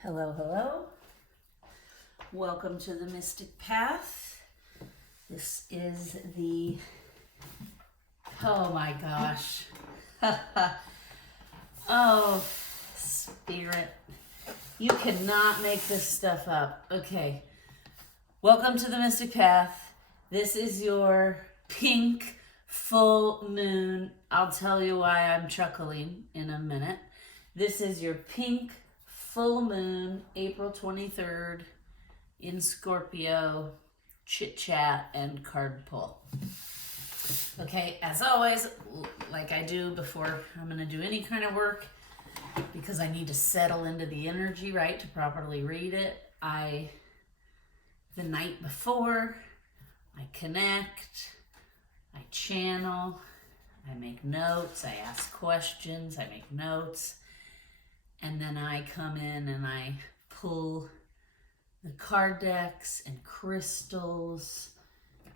Hello, hello. Welcome to the Mystic Path. This is oh my gosh. Oh, Spirit. You cannot make this stuff up. Okay. Welcome to the Mystic Path. This is your pink full moon. I'll tell you why I'm chuckling in a minute. This is your pink full moon, April 23rd, in Scorpio, chit chat and card pull. Okay, as always, like I do before I'm going to do any kind of work, because I need to settle into the energy, right, to properly read it, the night before, I connect, I channel, I make notes, I ask questions, I make notes. And then I come in and I pull the card decks and crystals,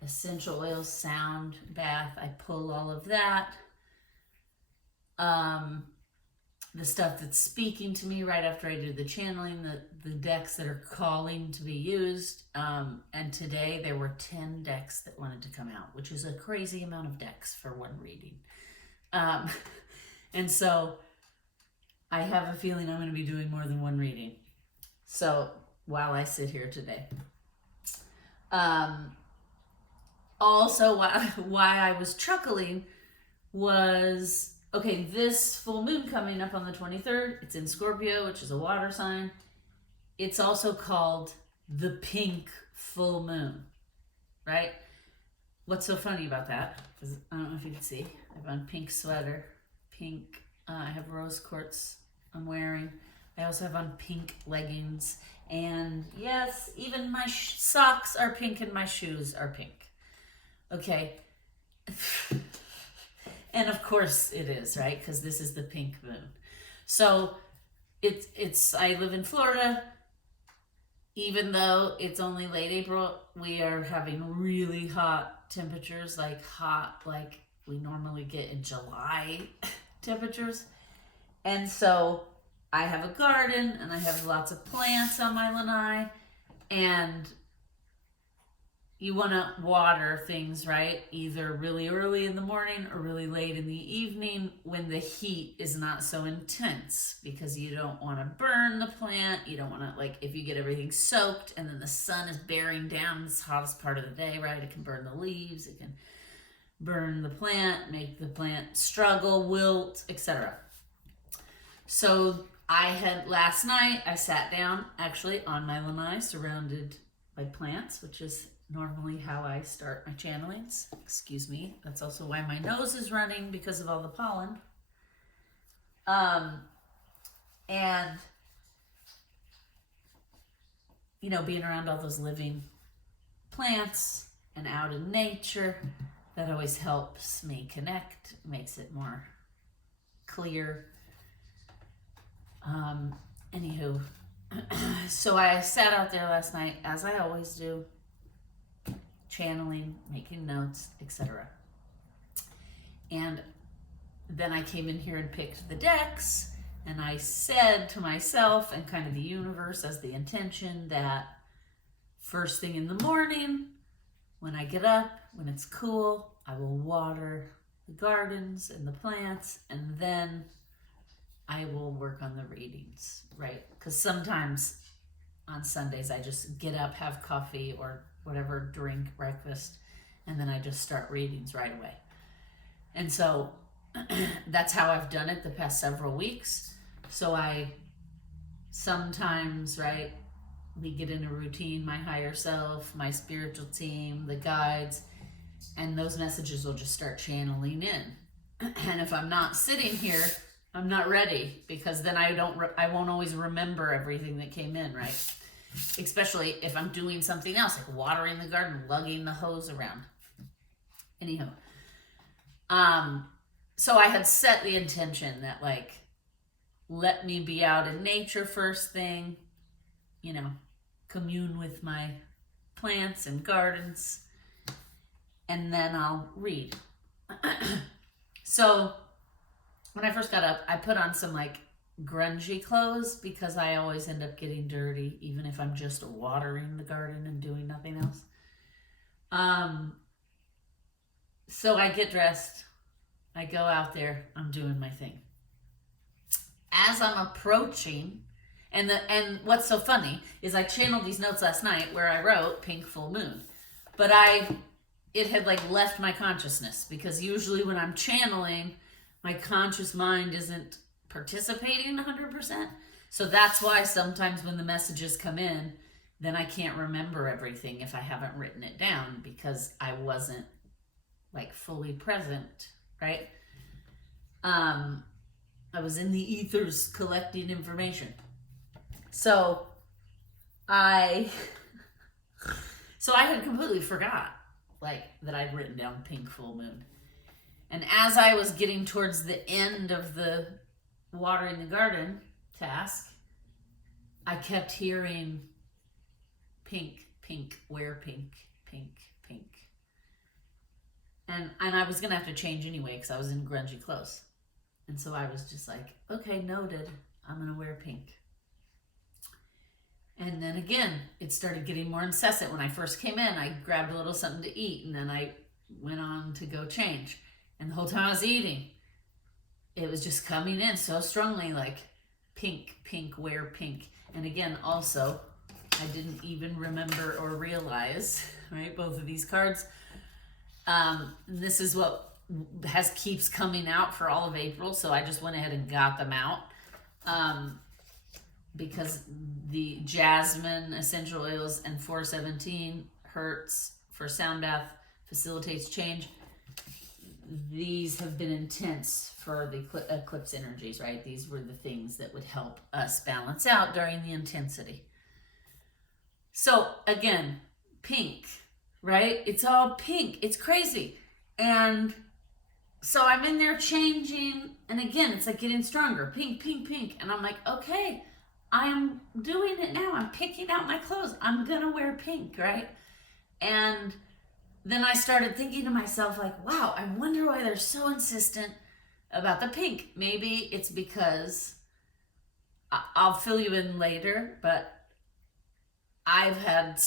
essential oils, sound bath. I pull all of that. The stuff that's speaking to me right after I do the channeling, the decks that are calling to be used. And today there were 10 decks that wanted to come out, which is a crazy amount of decks for one reading. And so I have a feeling I'm going to be doing more than one reading. So while I sit here today. Also, why I was chuckling was, okay, this full moon coming up on the 23rd, it's in Scorpio, which is a water sign. It's also called the pink full moon, right? What's so funny about that? Because I don't know if you can see. I have on pink sweater, pink, I have rose quartz I'm wearing. I also have on pink leggings. And yes, even my socks are pink and my shoes are pink. Okay. And of course it is, right? Because this is the pink moon. So I live in Florida. Even though it's only late April, we are having really hot temperatures, like we normally get in July temperatures. And so I have a garden and I have lots of plants on my lanai, and you want to water things, right? Either really early in the morning or really late in the evening when the heat is not so intense, because you don't want to burn the plant. You don't want to, like, if you get everything soaked and then the sun is bearing down, it's the hottest part of the day, right? It can burn the leaves, it can burn the plant, make the plant struggle, wilt, etc. So last night, I sat down actually on my lanai surrounded by plants, which is normally how I start my channelings. Excuse me. That's also why my nose is running, because of all the pollen. And, you know, being around all those living plants and out in nature, that always helps me connect, makes it more clear. Anywho, so I sat out there last night, as I always do, channeling, making notes, etc. And then I came in here and picked the decks, and I said to myself and kind of the universe as the intention that first thing in the morning, when I get up, when it's cool, I will water the gardens and the plants, and then I will work on the readings, right? Because sometimes on Sundays I just get up, have coffee or whatever, drink, breakfast, and then I just start readings right away. And so that's how I've done it the past several weeks. So I sometimes, right, we get in a routine, my higher self, my spiritual team, the guides, and those messages will just start channeling in. And if I'm not sitting here, I'm not ready, because then I won't always remember everything that came in, right? Especially if I'm doing something else, like watering the garden, lugging the hose around. Anyhow, so I had set the intention that, like, let me be out in nature first thing, you know, commune with my plants and gardens, and then I'll read. So when I first got up, I put on some, like, grungy clothes because I always end up getting dirty, even if I'm just watering the garden and doing nothing else. So I get dressed, I go out there, I'm doing my thing. As I'm approaching, and what's so funny is I channeled these notes last night where I wrote pink full moon, but it had like left my consciousness, because usually when I'm channeling, my conscious mind isn't participating 100%. So that's why sometimes when the messages come in, then I can't remember everything if I haven't written it down, because I wasn't like fully present, right? I was in the ethers collecting information. So I had completely forgot like that I'd written down pink full moon. And as I was getting towards the end of the watering the garden task, I kept hearing pink, pink, wear pink, pink, pink. And I was gonna have to change anyway because I was in grungy clothes. And so I was just like, okay, noted, I'm gonna wear pink. And then again, it started getting more incessant. When I first came in, I grabbed a little something to eat, and then I went on to go change. And the whole time I was eating, it was just coming in so strongly, like pink, pink, wear pink. And again, also, I didn't even remember or realize, right, both of these cards. This is what keeps coming out for all of April, so I just went ahead and got them out. Because the jasmine essential oils and 417 hertz for sound bath facilitates change. These have been intense for the eclipse energies, right? These were the things that would help us balance out during the intensity. So again, pink, right? It's all pink. It's crazy. And so I'm in there changing, and again, it's like getting stronger. Pink, pink, pink. And I'm like, okay, I am doing it now. I'm picking out my clothes. I'm gonna wear pink, right? And then I started thinking to myself, like, wow, I wonder why they're so insistent about the pink. Maybe it's because, I'll fill you in later, but I've had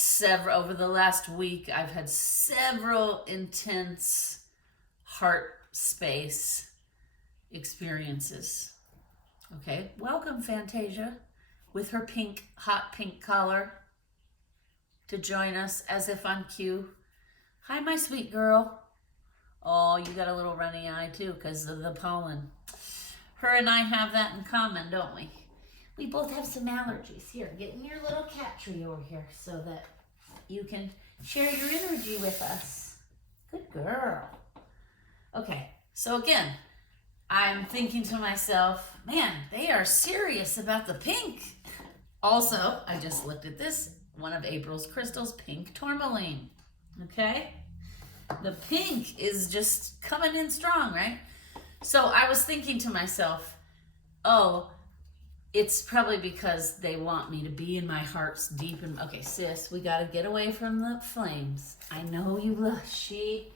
over the last week, I've had several intense heart space experiences. Okay, welcome Fantasia with her pink, hot pink collar to join us as if on cue. Hi, my sweet girl. Oh, you got a little runny eye too because of the pollen. Her and I have that in common, don't we? We both have some allergies. Here, get in your little cat tree over here so that you can share your energy with us. Good girl. Okay, so again, I'm thinking to myself, man, they are serious about the pink. Also, I just looked at this, one of April's crystals, pink tourmaline. Okay? The pink is just coming in strong, right? So I was thinking to myself, oh, it's probably because they want me to be in my heart's deep and okay, sis, we got to get away from the flames. I know you love, she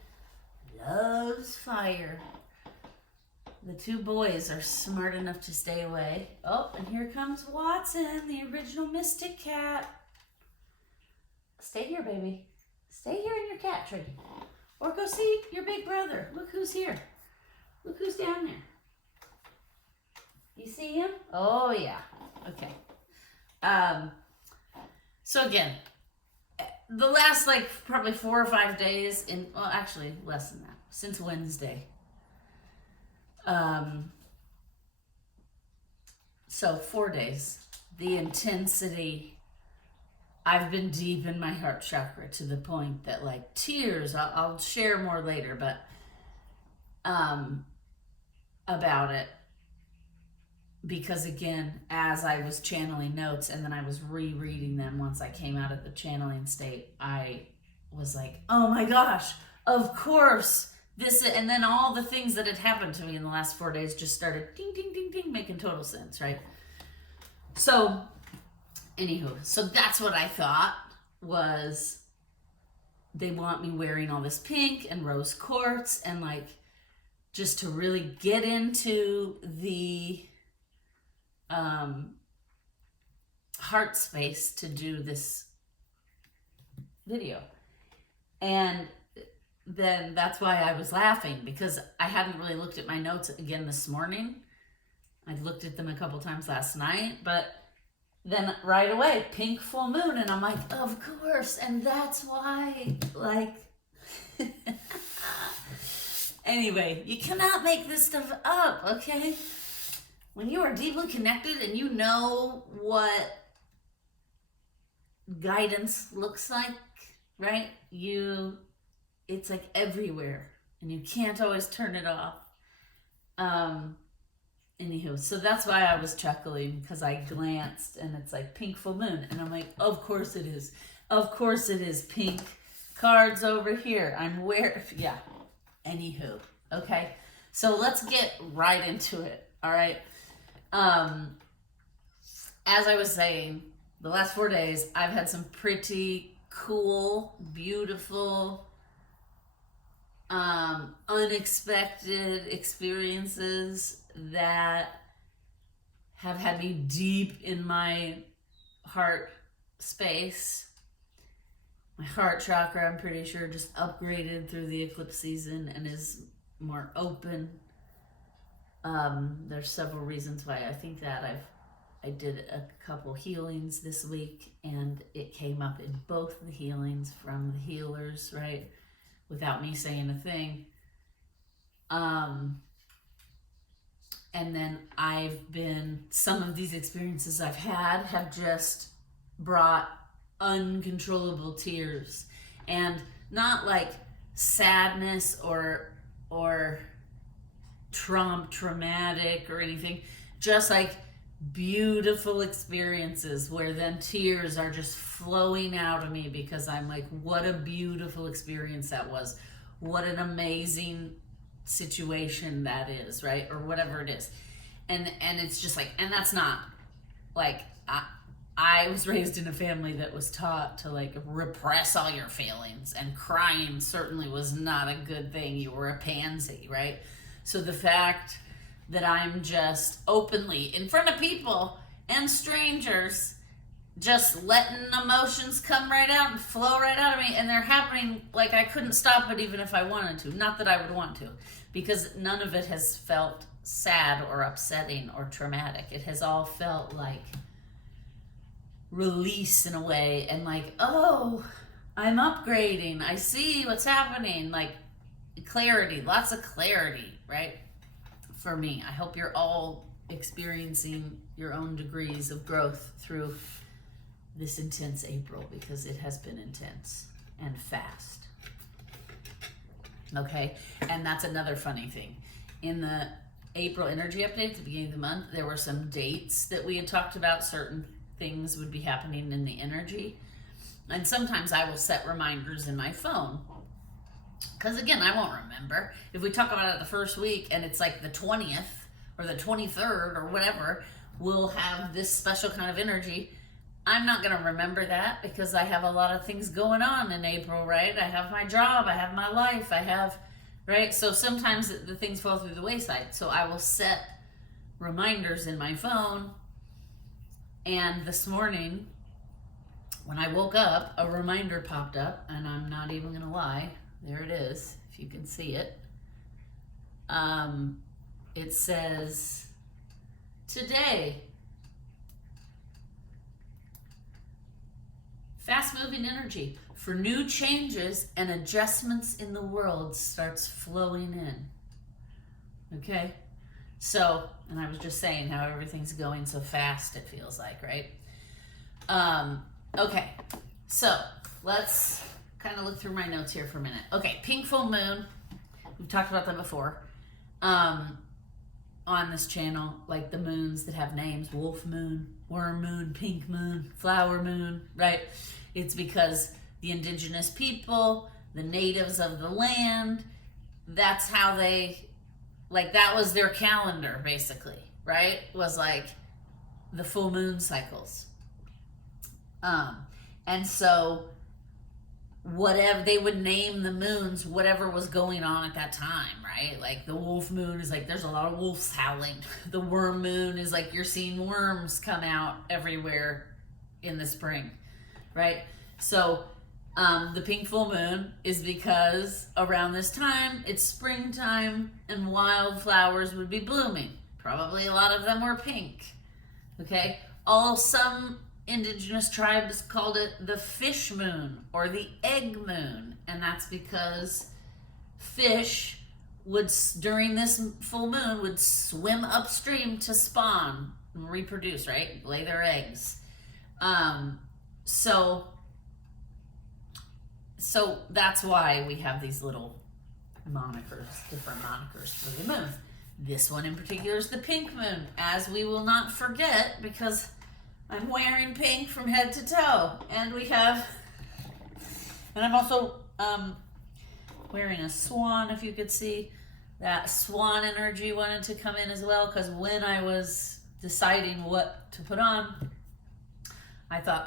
loves fire. The two boys are smart enough to stay away. Oh, and here comes Watson, the original mystic cat. Stay here, baby. Stay here in your cat tree. Or go see your big brother. Look who's here. Look who's down there. You see him? Oh, yeah. Okay. So again, the last probably 4 or 5 days actually less than that, since Wednesday. So 4 days, the intensity, I've been deep in my heart chakra to the point that tears, I'll share more later, but about it. Because again, as I was channeling notes and then I was rereading them once I came out of the channeling state, I was like, oh my gosh, of course. And then all the things that had happened to me in the last 4 days just started ding, ding, ding, ding, making total sense, right? So, anywho, so that's what I thought was they want me wearing all this pink and rose quartz and just to really get into the heart space to do this video. And then that's why I was laughing, because I hadn't really looked at my notes again this morning. I looked at them a couple times last night, but then right away, pink full moon, and I'm like, of course, and that's why, like, anyway, you cannot make this stuff up, okay? When you are deeply connected and you know what guidance looks like, right? It's like everywhere, and you can't always turn it off. Anywho, so that's why I was chuckling, because I glanced and it's like pink full moon, and I'm like, of course it is. Of course it is. Pink cards over here. I'm aware. Yeah. Anywho, okay. So let's get right into it. All right. As I was saying, the last 4 days, I've had some pretty cool, beautiful, unexpected experiences that have had me deep in my heart space. My heart chakra, I'm pretty sure, just upgraded through the eclipse season and is more open. There's several reasons why I think that. I did a couple healings this week, and it came up in both the healings from the healers, right? Without me saying a thing. And then some of these experiences I've had have just brought uncontrollable tears, and not like sadness or traumatic or anything, just like beautiful experiences where then tears are just flowing out of me, because I'm like, what a beautiful experience that was. What an amazing situation that is, right? Or whatever it is. And it's just like, and that's not like, I was raised in a family that was taught to like repress all your feelings, and crying certainly was not a good thing. You were a pansy, right? So the fact that I'm just openly in front of people and strangers, just letting emotions come right out and flow right out of me, and they're happening like I couldn't stop it even if I wanted to. Not that I would want to, because none of it has felt sad or upsetting or traumatic. It has all felt like release in a way, and like, oh, I'm upgrading. I see what's happening. Like clarity, lots of clarity, right? For me, I hope you're all experiencing your own degrees of growth through this intense April, because it has been intense and fast. Okay, and that's another funny thing. In the April energy update at the beginning of the month, there were some dates that we had talked about. Certain things would be happening in the energy, and sometimes I will set reminders in my phone, because again, I won't remember. If we talk about it the first week and it's like the 20th or the 23rd or whatever, we'll have this special kind of energy. I'm not going to remember that, because I have a lot of things going on in April, right? I have my job, I have my life, I have, right? So sometimes the things fall through the wayside. So I will set reminders in my phone. And this morning, when I woke up, a reminder popped up, and I'm not even going to lie. There it is, if you can see it. It says, today, fast-moving energy for new changes and adjustments in the world starts flowing in. Okay? So, and I was just saying how everything's going so fast, it feels like, right? Okay, so let's kind of look through my notes here for a minute. Okay, pink full moon. We've talked about that before. On this channel, like the moons that have names: wolf moon, worm moon, pink moon, flower moon, right? It's because the indigenous people, the natives of the land, that's how they, like, that was their calendar, basically, right? Was like the full moon cycles. And so whatever, they would name the moons whatever was going on at that time, right? Like the wolf moon is like there's a lot of wolves howling. The worm moon is like you're seeing worms come out everywhere in the spring, right? So the pink full moon is because around this time it's springtime and wildflowers would be blooming. Probably a lot of them were pink. Okay, some indigenous tribes called it the fish moon or the egg moon, and that's because fish would, during this full moon, would swim upstream to spawn and reproduce, right? Lay their eggs. So that's why we have these little monikers, different monikers for the moon. This one in particular is the pink moon, as we will not forget, because I'm wearing pink from head to toe. And I'm also wearing a swan, if you could see. That swan energy wanted to come in as well, because when I was deciding what to put on, I thought,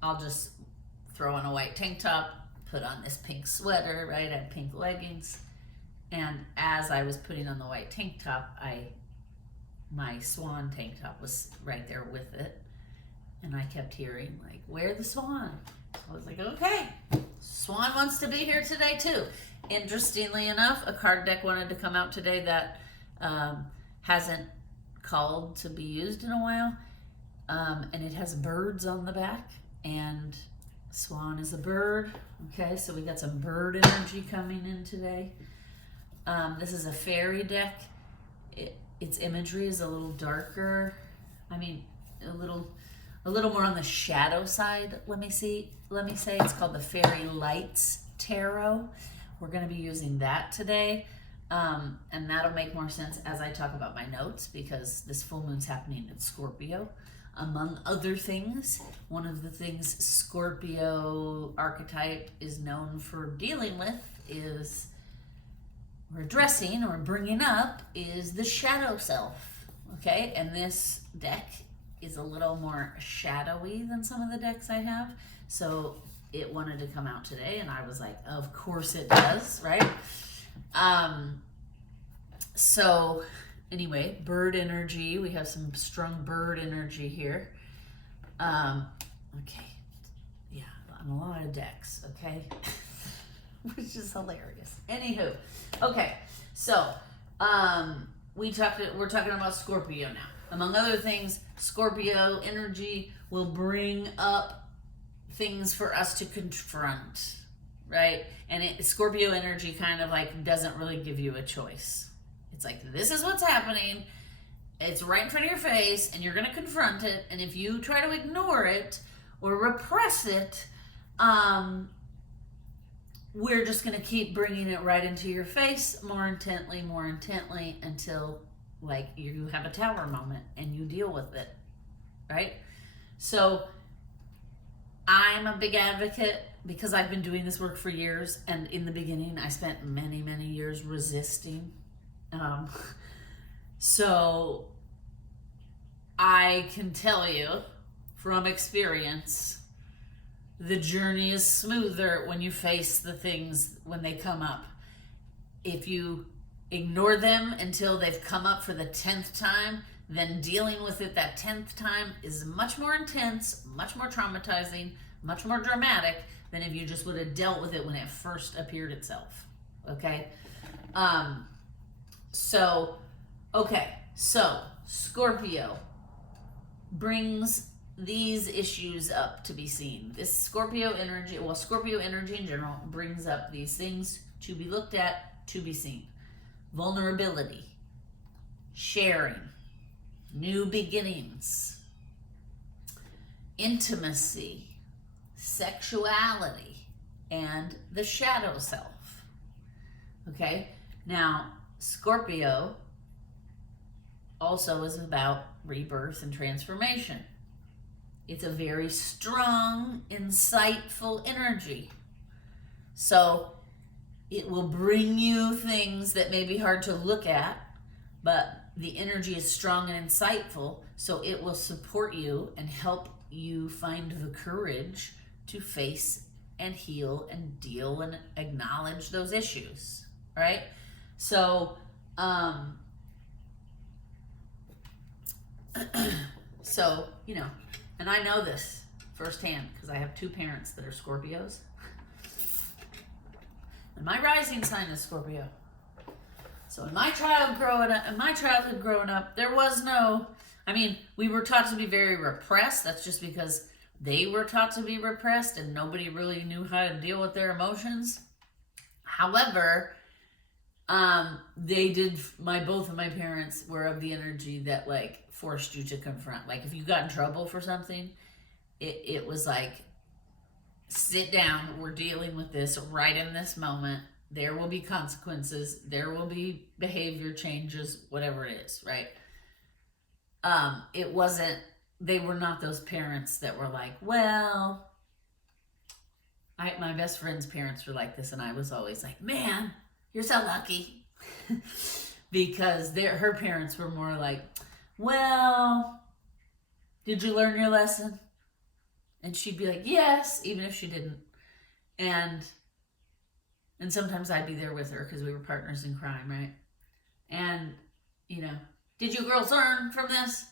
I'll just throw on a white tank top, put on this pink sweater, right? I had pink leggings. And as I was putting on the white tank top, my swan tank top was right there with it. And I kept hearing, like, where the swan? I was like, okay, swan wants to be here today too. Interestingly enough, a card deck wanted to come out today that hasn't called to be used in a while. And it has birds on the back, and swan is a bird. Okay, so we got some bird energy coming in today. This is a fairy deck. Its imagery is a little darker. I mean, a little more on the shadow side. Let me say it's called the Fairy Lights Tarot. We're going to be using that today, and that'll make more sense as I talk about my notes, because this full moon's happening in Scorpio. Among other things, one of the things Scorpio archetype is known for dealing with is, or addressing or bringing up, is the shadow self. Okay, and this deck is a little more shadowy than some of the decks I have, so it wanted to come out today, and I was like, of course it does, right? So anyway, bird energy, we have some strong bird energy here. Okay, yeah, on a lot of decks, okay? Which is hilarious. Anywho, okay, so we're talking about Scorpio now. Among other things, Scorpio energy will bring up things for us to confront, right? And Scorpio energy kind of like doesn't really give you a choice. It's like, this is what's happening. It's right in front of your face, and you're going to confront it. And if you try to ignore it or repress it, we're just going to keep bringing it right into your face more intently until like you have a tower moment and you deal with it, right? So I'm a big advocate, because I've been doing this work for years, and in the beginning I spent many years resisting. So I can tell you from experience, the journey is smoother when you face the things when they come up. If you ignore them until they've come up for the 10th time, then dealing with it that 10th time is much more intense, much more traumatizing, much more dramatic than if you just would have dealt with it when it first appeared itself. Okay? So Scorpio brings these issues up to be seen. This Scorpio energy in general brings up these things to be looked at, to be seen. Vulnerability, sharing, new beginnings, intimacy, sexuality, and the shadow self. Okay? Now, Scorpio also is about rebirth and transformation. It's a very strong, insightful energy. So it will bring you things that may be hard to look at, but the energy is strong and insightful, so it will support you and help you find the courage to face and heal and deal and acknowledge those issues, right? So, so, you know, and I know this firsthand because I have two parents that are Scorpios. And my rising sign is Scorpio. So in my childhood growing up, there was no, I mean, we were taught to be very repressed. That's just because they were taught to be repressed and nobody really knew how to deal with their emotions. However, both of my parents were of the energy that like forced you to confront. Like if you got in trouble for something, it was like, sit down, we're dealing with this right in this moment. There will be consequences. There will be behavior changes, whatever it is, right? They were not those parents that were like, well, my best friend's parents were like this, and I was always like, man, you're so lucky. Because her parents were more like, well, did you learn your lesson? And she'd be like, yes, even if she didn't. And sometimes I'd be there with her because we were partners in crime, right? And, you know, did you girls learn from this?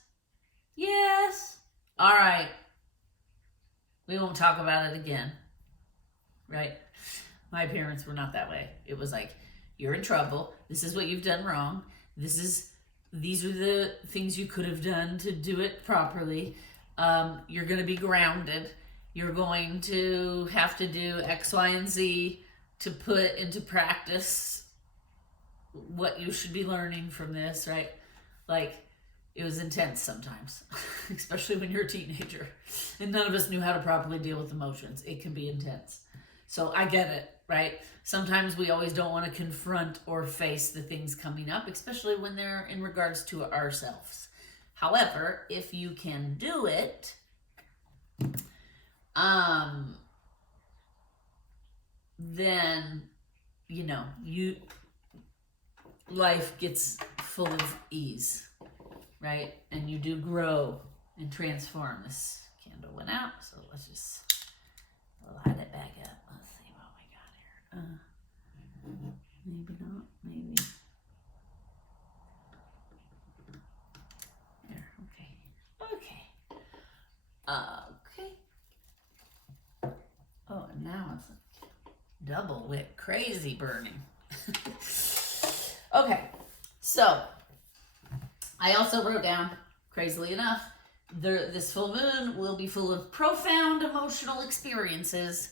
Yes. All right. We won't talk about it again, right? My parents were not that way. It was like, you're in trouble. This is what you've done wrong. These are the things you could have done to do it properly. You're going to be grounded. You're going to have to do X, Y, and Z to put into practice what you should be learning from this, right? Like, it was intense sometimes, especially when you're a teenager. And none of us knew how to properly deal with emotions. It can be intense. So I get it, right? Sometimes we always don't want to confront or face the things coming up, especially when they're in regards to ourselves. However, if you can do it, then, you know, life gets full of ease, right? And you do grow and transform. This candle went out, so let's just light it back up. Let's see what we got here. Maybe not, maybe. There, okay. Oh, and now it's double wick, crazy burning. Okay, so I also wrote down, crazily enough, this full moon will be full of profound emotional experiences,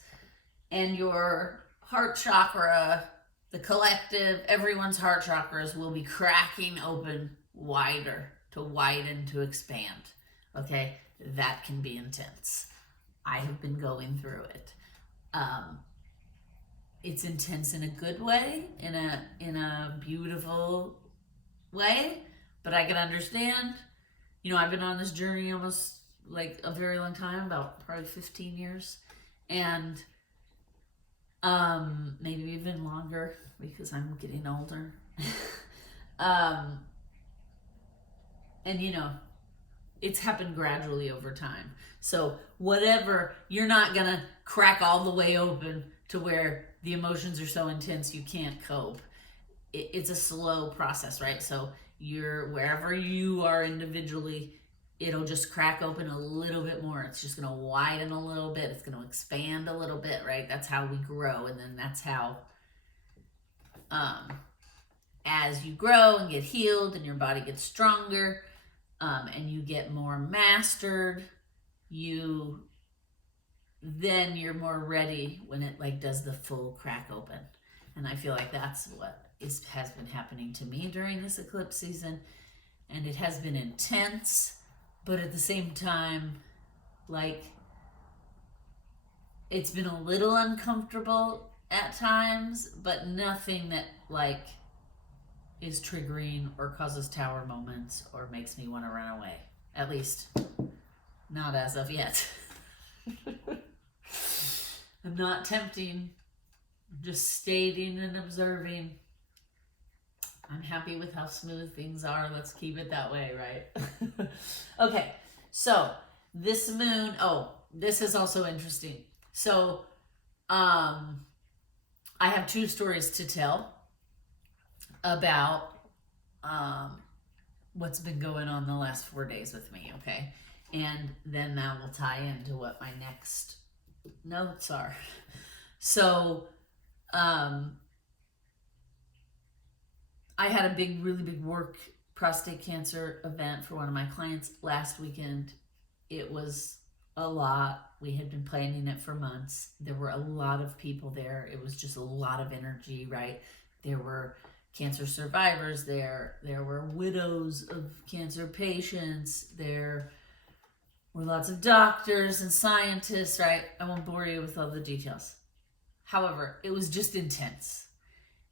and your heart chakra, the collective, everyone's heart chakras will be cracking open wider, to widen, to expand. Okay, that can be intense. I have been going through it. It's intense in a good way, in a beautiful way, but I can understand. You know, I've been on this journey almost like a very long time, about probably 15 years, and maybe even longer because I'm getting older. And you know, it's happened gradually over time. So whatever, you're not gonna crack all the way open to where the emotions are so intense you can't cope. It's a slow process, right? So wherever you are individually, it'll just crack open a little bit more. It's just gonna widen a little bit. It's gonna expand a little bit, right? That's how we grow. And then that's how, as you grow and get healed and your body gets stronger, and you get more mastered, then you're more ready when it like does the full crack open. And I feel like that's what has been happening to me during this eclipse season. And it has been intense, but at the same time, like, it's been a little uncomfortable at times, but nothing that like is triggering or causes tower moments or makes me want to run away. At least not as of yet. I'm not tempting. I'm just stating and observing. I'm happy with how smooth things are. Let's keep it that way, right? Okay, so this moon, this is also interesting. So I have 2 stories to tell about what's been going on the last 4 days with me, okay? And then that will tie into what my next notes are. So, I had a really big work prostate cancer event for one of my clients last weekend. It was a lot. We had been planning it for months. There were a lot of people there. It was just a lot of energy, right? There were cancer survivors there. There were widows of cancer patients. There were lots of doctors and scientists, right? I won't bore you with all the details. However, it was just intense,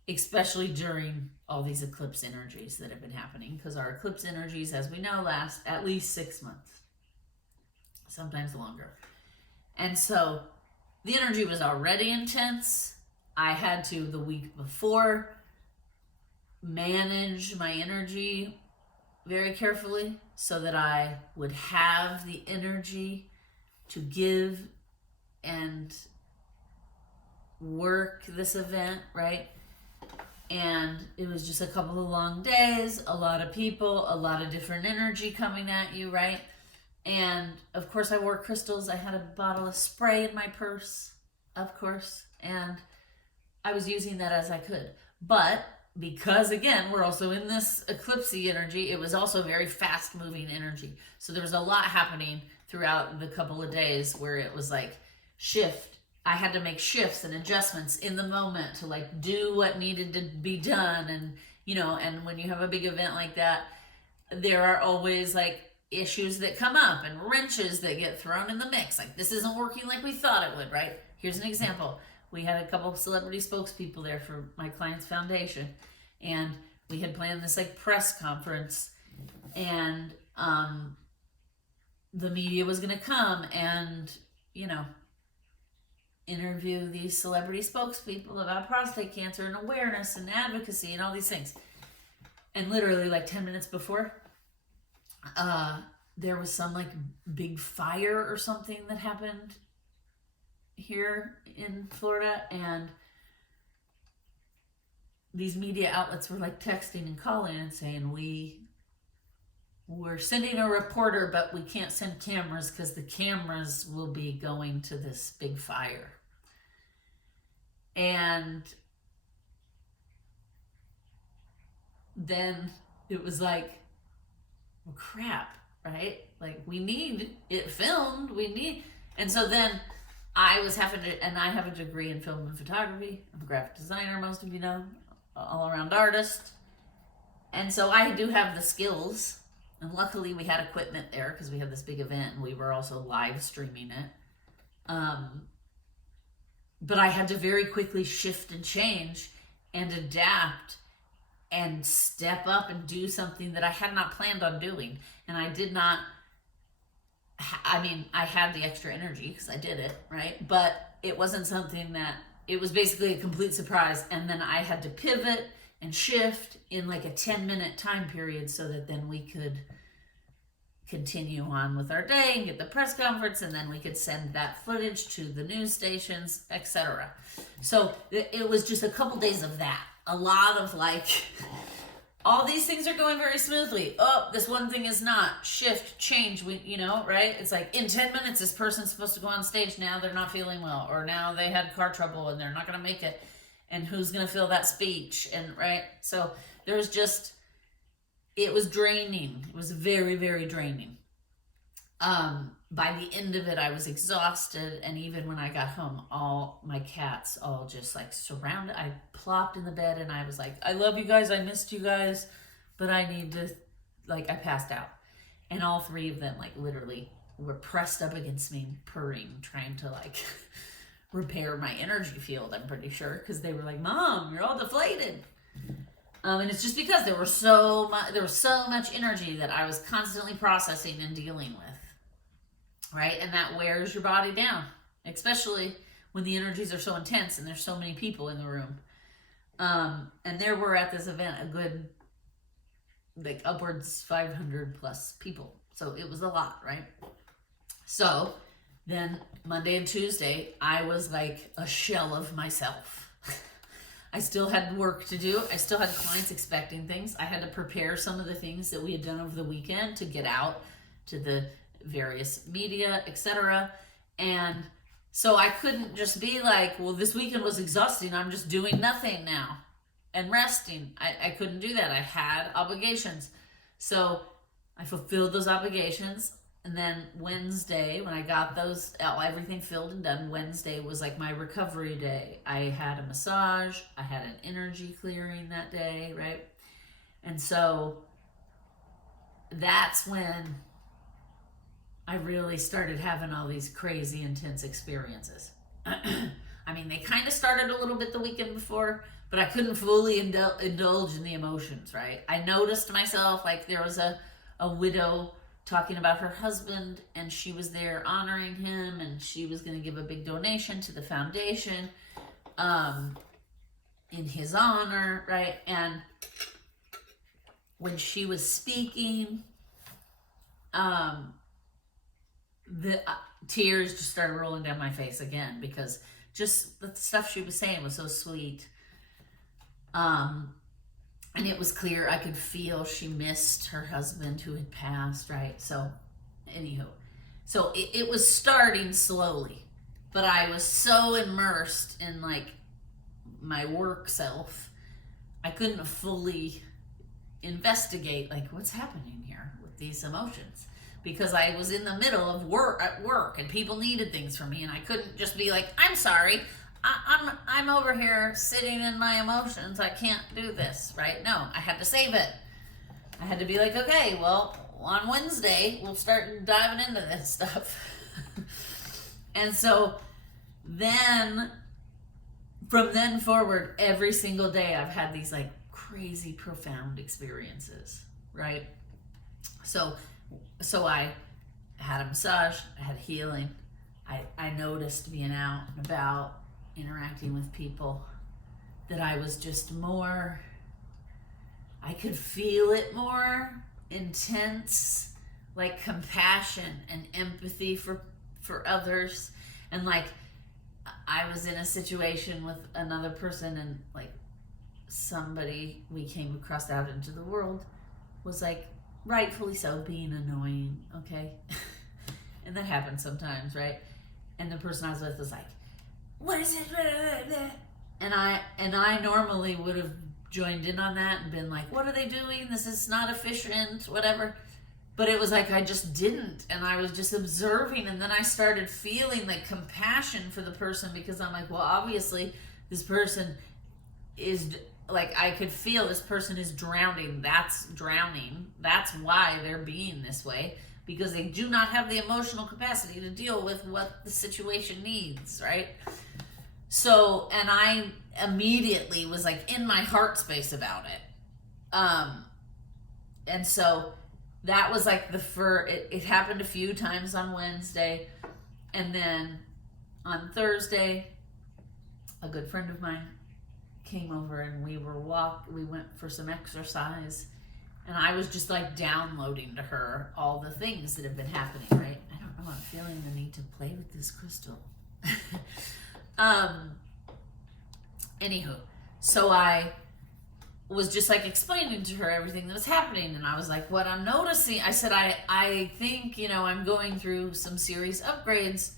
especially during all these eclipse energies that have been happening, because our eclipse energies, as we know, last at least 6 months, sometimes longer. And so the energy was already intense. I had to, the week before, manage my energy very carefully so that I would have the energy to give and work this event, right? And it was just a couple of long days, a lot of people, a lot of different energy coming at you, right? And of course I wore crystals. I had a bottle of spray in my purse, of course, and I was using that as I could. But because, again, we're also in this eclipsey energy, it was also very fast moving energy. So there was a lot happening throughout the couple of days where it was like shift. I had to make shifts and adjustments in the moment to like do what needed to be done. And, you know, and when you have a big event like that, there are always like issues that come up and wrenches that get thrown in the mix. Like, this isn't working like we thought it would, right? Here's an example. We had a couple of celebrity spokespeople there for my client's foundation, and we had planned this like press conference, and the media was going to come and, you know, interview these celebrity spokespeople about prostate cancer and awareness and advocacy and all these things. And literally like 10 minutes before, there was some like big fire or something that happened here in Florida, and these media outlets were like texting and calling and saying, we're sending a reporter, but we can't send cameras because the cameras will be going to this big fire. And then it was like, well, crap, right? Like, we need it filmed. And so then I was having to, and I have a degree in film and photography. I'm a graphic designer, most of you know, all around artist. And so I do have the skills. And luckily we had equipment there because we had this big event and we were also live streaming it. But I had to very quickly shift and change and adapt and step up and do something that I had not planned on doing. And I did not, I had the extra energy because I did it, right? But it wasn't something that, it was basically a complete surprise. And then I had to pivot and shift in like a 10-minute time period so that then we could continue on with our day and get the press conference, and then we could send that footage to the news stations, etc. So it was just a couple days of that. A lot of like, all these things are going very smoothly. Oh, this one thing is not. Shift, change, right? It's like in 10 minutes, this person's supposed to go on stage. Now they're not feeling well, or now they had car trouble and they're not going to make it. And who's going to fill that speech? And right. So there was just, it was draining. It was very, very draining. By the end of it, I was exhausted. And even when I got home, all my cats all just like surrounded. I plopped in the bed and I was like, I love you guys. I missed you guys, but I need to, like, I passed out. And all 3 of them, like, literally were pressed up against me, purring, trying to like repair my energy field, I'm pretty sure. Because they were like, Mom, you're all deflated. And it's just because there was so much energy that I was constantly processing and dealing with, right? And that wears your body down, especially when the energies are so intense and there's so many people in the room. And there were at this event a good, like, upwards 500 plus people. So it was a lot, right? So Then Monday and Tuesday, I was like a shell of myself. I still had work to do. I still had clients expecting things. I had to prepare some of the things that we had done over the weekend to get out to the various media, etc. And so I couldn't just be like, well, this weekend was exhausting. I'm just doing nothing now and resting. I couldn't do that. I had obligations. So I fulfilled those obligations. And then Wednesday, when I got everything filled and done, Wednesday was like my recovery day. I had a massage. I had an energy clearing that day, right? And so that's when I really started having all these crazy, intense experiences. I mean, they kind of started a little bit the weekend before, but I couldn't fully indulge in the emotions, right? I noticed myself, like there was a widow talking about her husband, and she was there honoring him, and she was going to give a big donation to the foundation in his honor, right? And when she was speaking, the tears just started rolling down my face again, because just the stuff she was saying was so sweet. And it was clear, I could feel she missed her husband who had passed, right? So, anywho. So, it was starting slowly. But I was so immersed in, like, my work self, I couldn't fully investigate, like, what's happening here with these emotions. Because I was in the middle of work, and people needed things from me, and I couldn't just be like, I'm sorry, I'm over here sitting in my emotions. I can't do this, right? No, I had to save it. I had to be like, okay, well, on Wednesday, we'll start diving into this stuff. And so then, from then forward, every single day, I've had these like crazy, profound experiences, right? So I had a massage, I had healing. I noticed being out and about, interacting with people, that I was just more, I could feel it more intense, like compassion and empathy for others. And like I was in a situation with another person, and like somebody we came across out into the world was like, rightfully so, being annoying, okay? And that happens sometimes, right? And the person I was with was like, what is it? And I normally would have joined in on that and been like, what are they doing? This is not efficient, whatever. But it was like I just didn't, and I was just observing, and then I started feeling like compassion for the person, because I'm like, well, obviously this person is like, I could feel this person is drowning. That's why they're being this way, because they do not have the emotional capacity to deal with what the situation needs, right? So, and I immediately was like in my heart space about it. And so that was like it happened a few times on Wednesday. And then on Thursday, a good friend of mine came over, and we went for some exercise, and I was just like downloading to her all the things that have been happening, right? I don't know, I'm feeling the need to play with this crystal. Anywho, so I was just like explaining to her everything that was happening, and I was like, what I'm noticing, I said, I think, I'm going through some serious upgrades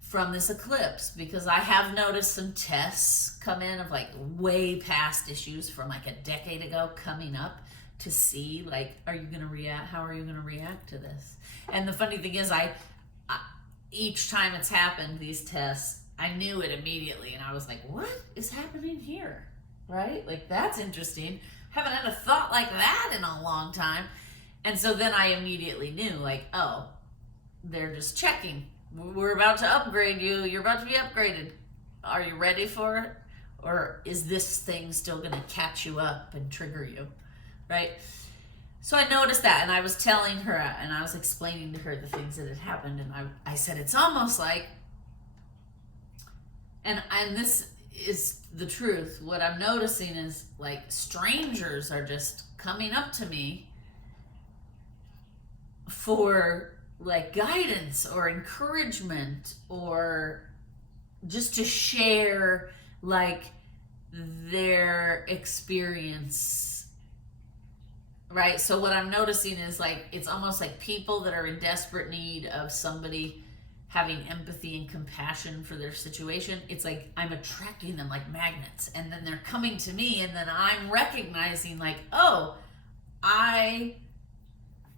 from this eclipse, because I have noticed some tests come in of like way past issues from like a decade ago coming up, to see like, how are you going to react to this? And the funny thing is, I each time it's happened, these tests, I knew it immediately, and I was like, what is happening here? Right? Like, that's interesting. Haven't had a thought like that in a long time. And so then I immediately knew, like, oh, they're just checking. We're about to upgrade you. You're about to be upgraded. Are you ready for it? Or is this thing still going to catch you up and trigger you? Right? So I noticed that, and I was telling her, and I was explaining to her the things that had happened, and I said, it's almost like, and this is the truth, what I'm noticing is like strangers are just coming up to me for like guidance or encouragement, or just to share like their experience, right? So what I'm noticing is like it's almost like people that are in desperate need of somebody having empathy and compassion for their situation. It's like I'm attracting them like magnets, and then they're coming to me, and then I'm recognizing like, oh,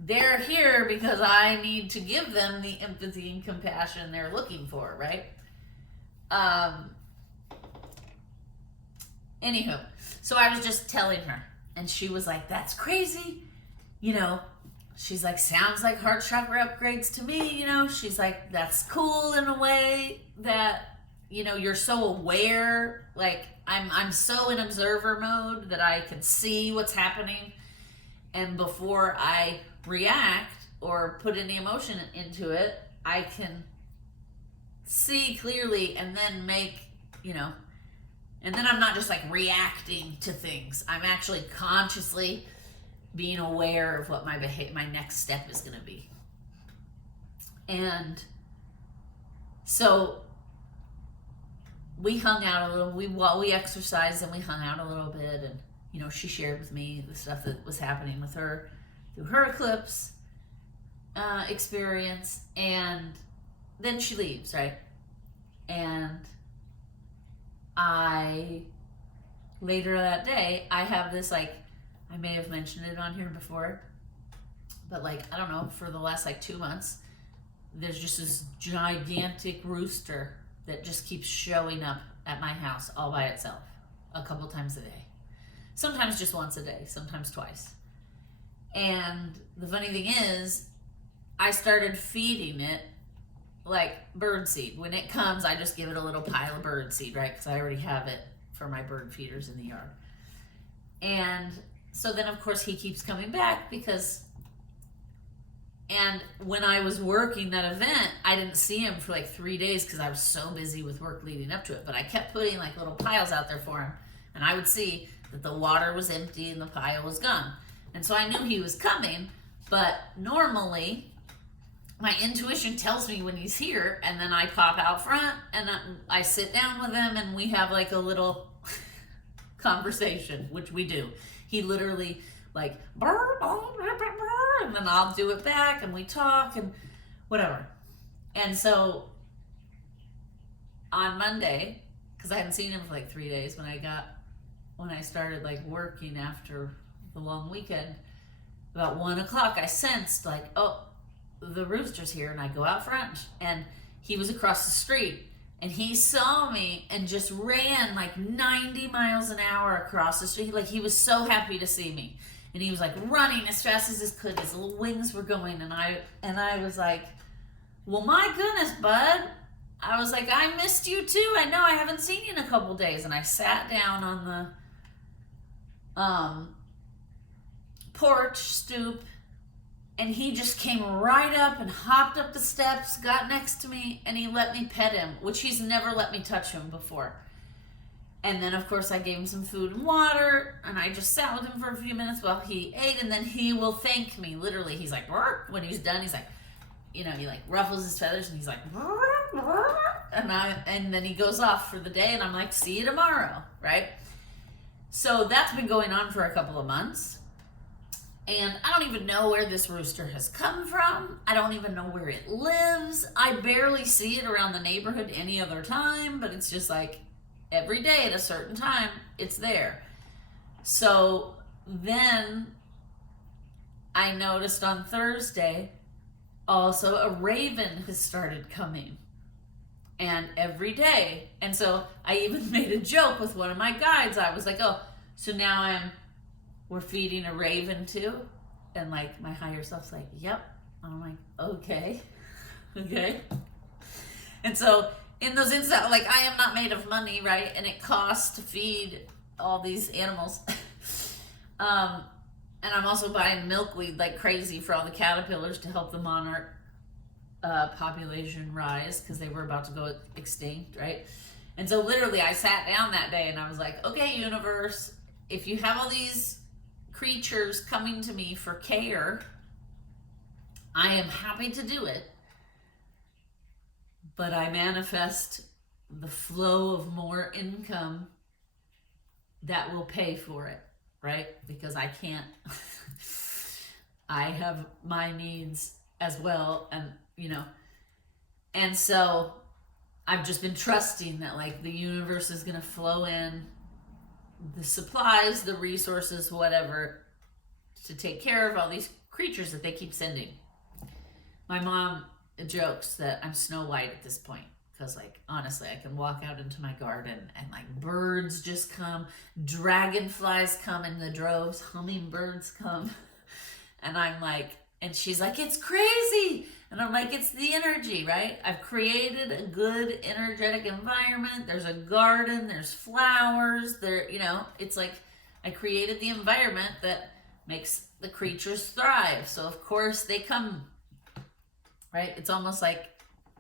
they're here because I need to give them the empathy and compassion they're looking for, right? Anywho, so I was just telling her, and she was like, that's crazy. You know, she's like, sounds like heart chakra upgrades to me, you know? She's like, that's cool in a way that, you know, you're so aware. Like, I'm so in observer mode that I can see what's happening. And before I react or put any emotion into it, I can see clearly and then make, you know, and then I'm not just like reacting to things. I'm actually consciously being aware of what my next step is going to be. And so we hung out a little, we exercised and we hung out a little bit, and you know, she shared with me the stuff that was happening with her through her eclipse experience, and then she leaves, right? And later that day, I have this, like, I may have mentioned it on here before, but like, I don't know, for the last like 2 months, there's just this gigantic rooster that just keeps showing up at my house all by itself a couple times a day. Sometimes just once a day, sometimes twice. And the funny thing is, I started feeding it like birdseed. When it comes, I just give it a little pile of birdseed, right? Because I already have it for my bird feeders in the yard. And so then, of course, he keeps coming back and when I was working that event, I didn't see him for like 3 days because I was so busy with work leading up to it. But I kept putting like little piles out there for him. And I would see that the water was empty and the pile was gone. And so I knew he was coming, but normally my intuition tells me when he's here, and then I pop out front and I sit down with him and we have like a little conversation, which we do. He literally like, burr, burr, burr, burr, and then I'll do it back and we talk and whatever. And so on Monday, because I hadn't seen him for like 3 days, when I started like working after the long weekend, about 1 o'clock, I sensed like, oh, the rooster's here. And I go out front, and he was across the street, and he saw me and just ran like 90 miles an hour across the street. Like, he was so happy to see me, and he was like running as fast as he could. His little wings were going, and I was like, well, my goodness, bud. I was like, I missed you too. I know I haven't seen you in a couple days. And I sat down on the porch stoop, and he just came right up and hopped up the steps, got next to me, and he let me pet him, which he's never let me touch him before. And then, of course, I gave him some food and water, and I just sat with him for a few minutes while he ate, and then he will thank me. Literally, he's like, "Burr." When he's done, he's like, you know, he like ruffles his feathers, and he's like, "Burr, burr." And then he goes off for the day, and I'm like, see you tomorrow, right? So that's been going on for a couple of months. And I don't even know where this rooster has come from. I don't even know where it lives. I barely see it around the neighborhood any other time, but it's just like every day at a certain time, it's there. So then I noticed on Thursday, also a raven has started coming. And every day. And so I even made a joke with one of my guides. I was like, oh, so now we're feeding a raven too? And like my higher self's like, yep. I'm like, okay. And so in those instances, like, I am not made of money, right? And it costs to feed all these animals. And I'm also buying milkweed like crazy for all the caterpillars to help the monarch population rise, because they were about to go extinct, right? And so literally I sat down that day and I was like, okay, universe, if you have all these creatures coming to me for care, I am happy to do it, but I manifest the flow of more income that will pay for it, right? Because I can't, I have my needs as well, and and so I've just been trusting that like the universe is gonna flow in the supplies, the resources, whatever, to take care of all these creatures that they keep sending. My mom jokes that I'm Snow White at this point, because like honestly I can walk out into my garden and like birds just come, dragonflies come in the droves, hummingbirds come, and I'm like, and she's like, it's crazy, and I'm like, it's the energy, right? I've created a good energetic environment. There's a garden, there's flowers there, it's like I created the environment that makes the creatures thrive, so of course they come, right? It's almost like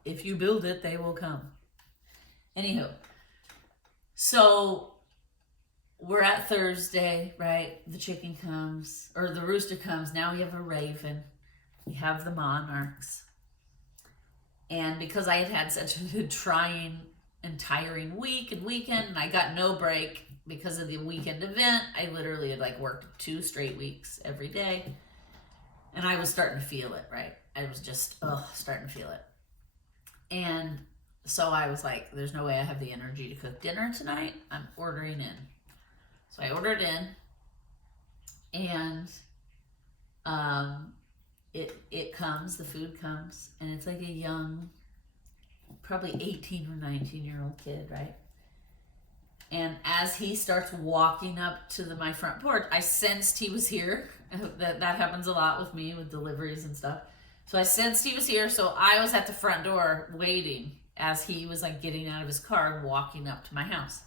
if you build it, they will come. Anywho, so we're at Thursday, right? The chicken comes, or the rooster comes. Now we have a raven. We have the monarchs. And because I had had such a trying and tiring week and weekend, and I got no break because of the weekend event, I literally had like worked 2 straight weeks every day. And I was starting to feel it, right? I was just, starting to feel it. And so I was like, there's no way I have the energy to cook dinner tonight. I'm ordering in. So I ordered in, and it comes, the food comes, and it's like a young, probably 18 or 19-year-old kid, right? And as he starts walking up to my front porch, I sensed he was here. That happens a lot with me with deliveries and stuff. So I sensed he was here, so I was at the front door waiting as he was like getting out of his car and walking up to my house.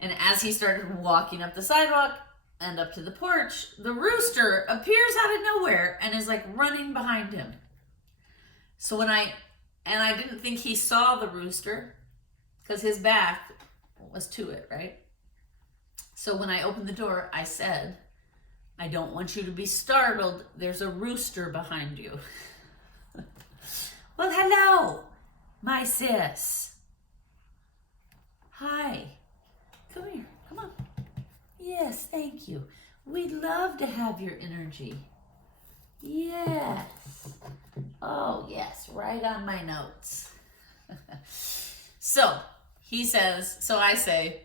And as he started walking up the sidewalk and up to the porch, the rooster appears out of nowhere and is like running behind him. So I didn't think he saw the rooster because his back was to it, right? So when I opened the door, I said, I don't want you to be startled. There's a rooster behind you. Well, hello, my sis. Hi. Come here. Come on. Yes, thank you. We'd love to have your energy. Yes. Oh, yes, right on my notes. So he says, so I say,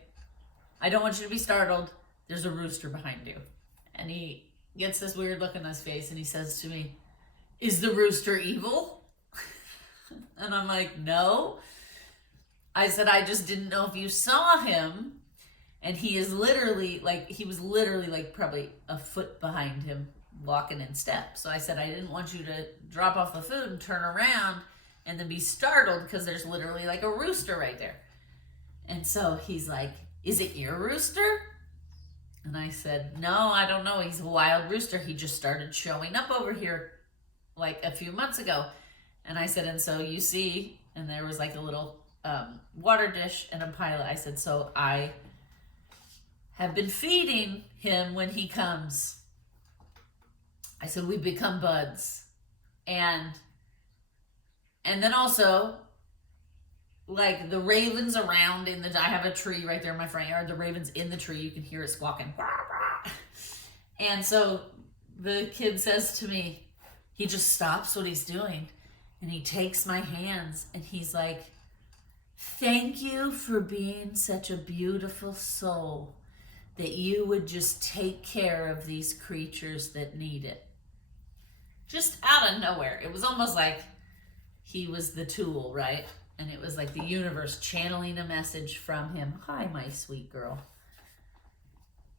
I don't want you to be startled. There's a rooster behind you. And he gets this weird look on his face and he says to me, is the rooster evil? And I'm like, no. I said, I just didn't know if you saw him. And he was literally like probably a foot behind him, walking in step. So I said, I didn't want you to drop off the food and turn around and then be startled because there's literally like a rooster right there. And so he's like, is it your rooster? And I said, no, I don't know. He's a wild rooster. He just started showing up over here like a few months ago. And I said, and so you see, and there was like a little water dish and a pilot. I said, so I have been feeding him when he comes. I said, we become buds. And then also, like the ravens around I have a tree right there in my front yard. The raven's in the tree. You can hear it squawking. And so the kid says to me, he just stops what he's doing and he takes my hands and he's like, thank you for being such a beautiful soul that you would just take care of these creatures that need it. Just out of nowhere. It was almost like he was the tool, right? And it was like the universe channeling a message from him. Hi, my sweet girl.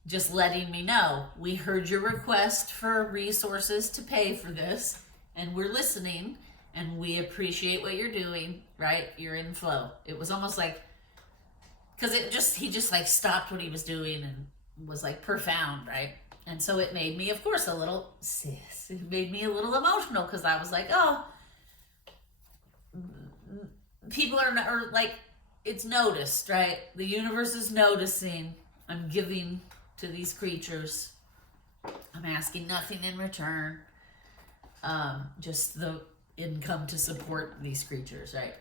Just letting me know, we heard your request for resources to pay for this, and we're listening, and we appreciate what you're doing, right? You're in flow. It was almost like, because he just like stopped what he was doing and was like profound, right? And so it made me, of course, a little sis. It made me a little emotional because I was like, oh, people are like, it's noticed, right? The universe is noticing. I'm giving to these creatures. I'm asking nothing in return. just the income to support these creatures, right?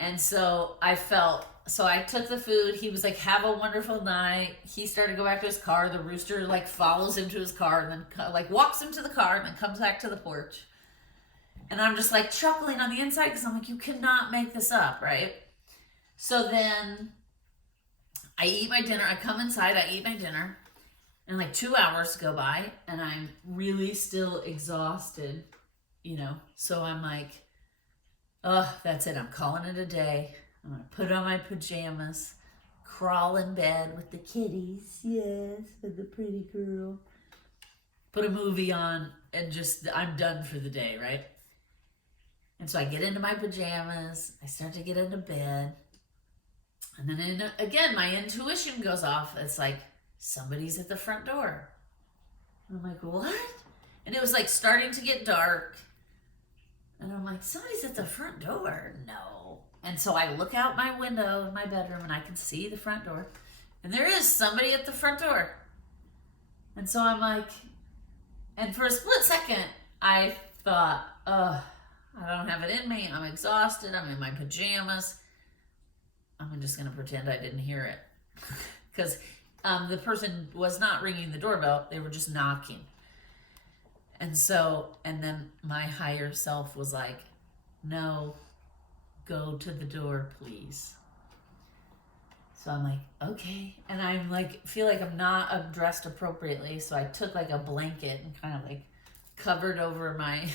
And so I took the food. He was like, have a wonderful night. He started to go back to his car. The rooster like follows him to his car and then like walks him to the car and then comes back to the porch. And I'm just like chuckling on the inside because I'm like, you cannot make this up, right? So then I eat my dinner. I come inside, I eat my dinner, and like 2 hours go by and I'm really still exhausted, you know? So I'm like, oh, that's it. I'm calling it a day. I'm going to put on my pajamas, crawl in bed with the kitties. Yes, with the pretty girl. Put a movie on and just, I'm done for the day, right? And so I get into my pajamas. I start to get into bed. And then again, my intuition goes off. It's like, somebody's at the front door. I'm like, what? And it was like starting to get dark. And I'm like, somebody's at the front door. No. And so I look out my window in my bedroom and I can see the front door. And there is somebody at the front door. And so I'm like, and for a split second, I thought, I don't have it in me. I'm exhausted. I'm in my pajamas. I'm just going to pretend I didn't hear it. Because the person was not ringing the doorbell. They were just knocking. And then my higher self was like, no, go to the door, please. So I'm like, okay. And I'm like, feel like I'm not dressed appropriately. So I took like a blanket and kind of like covered over my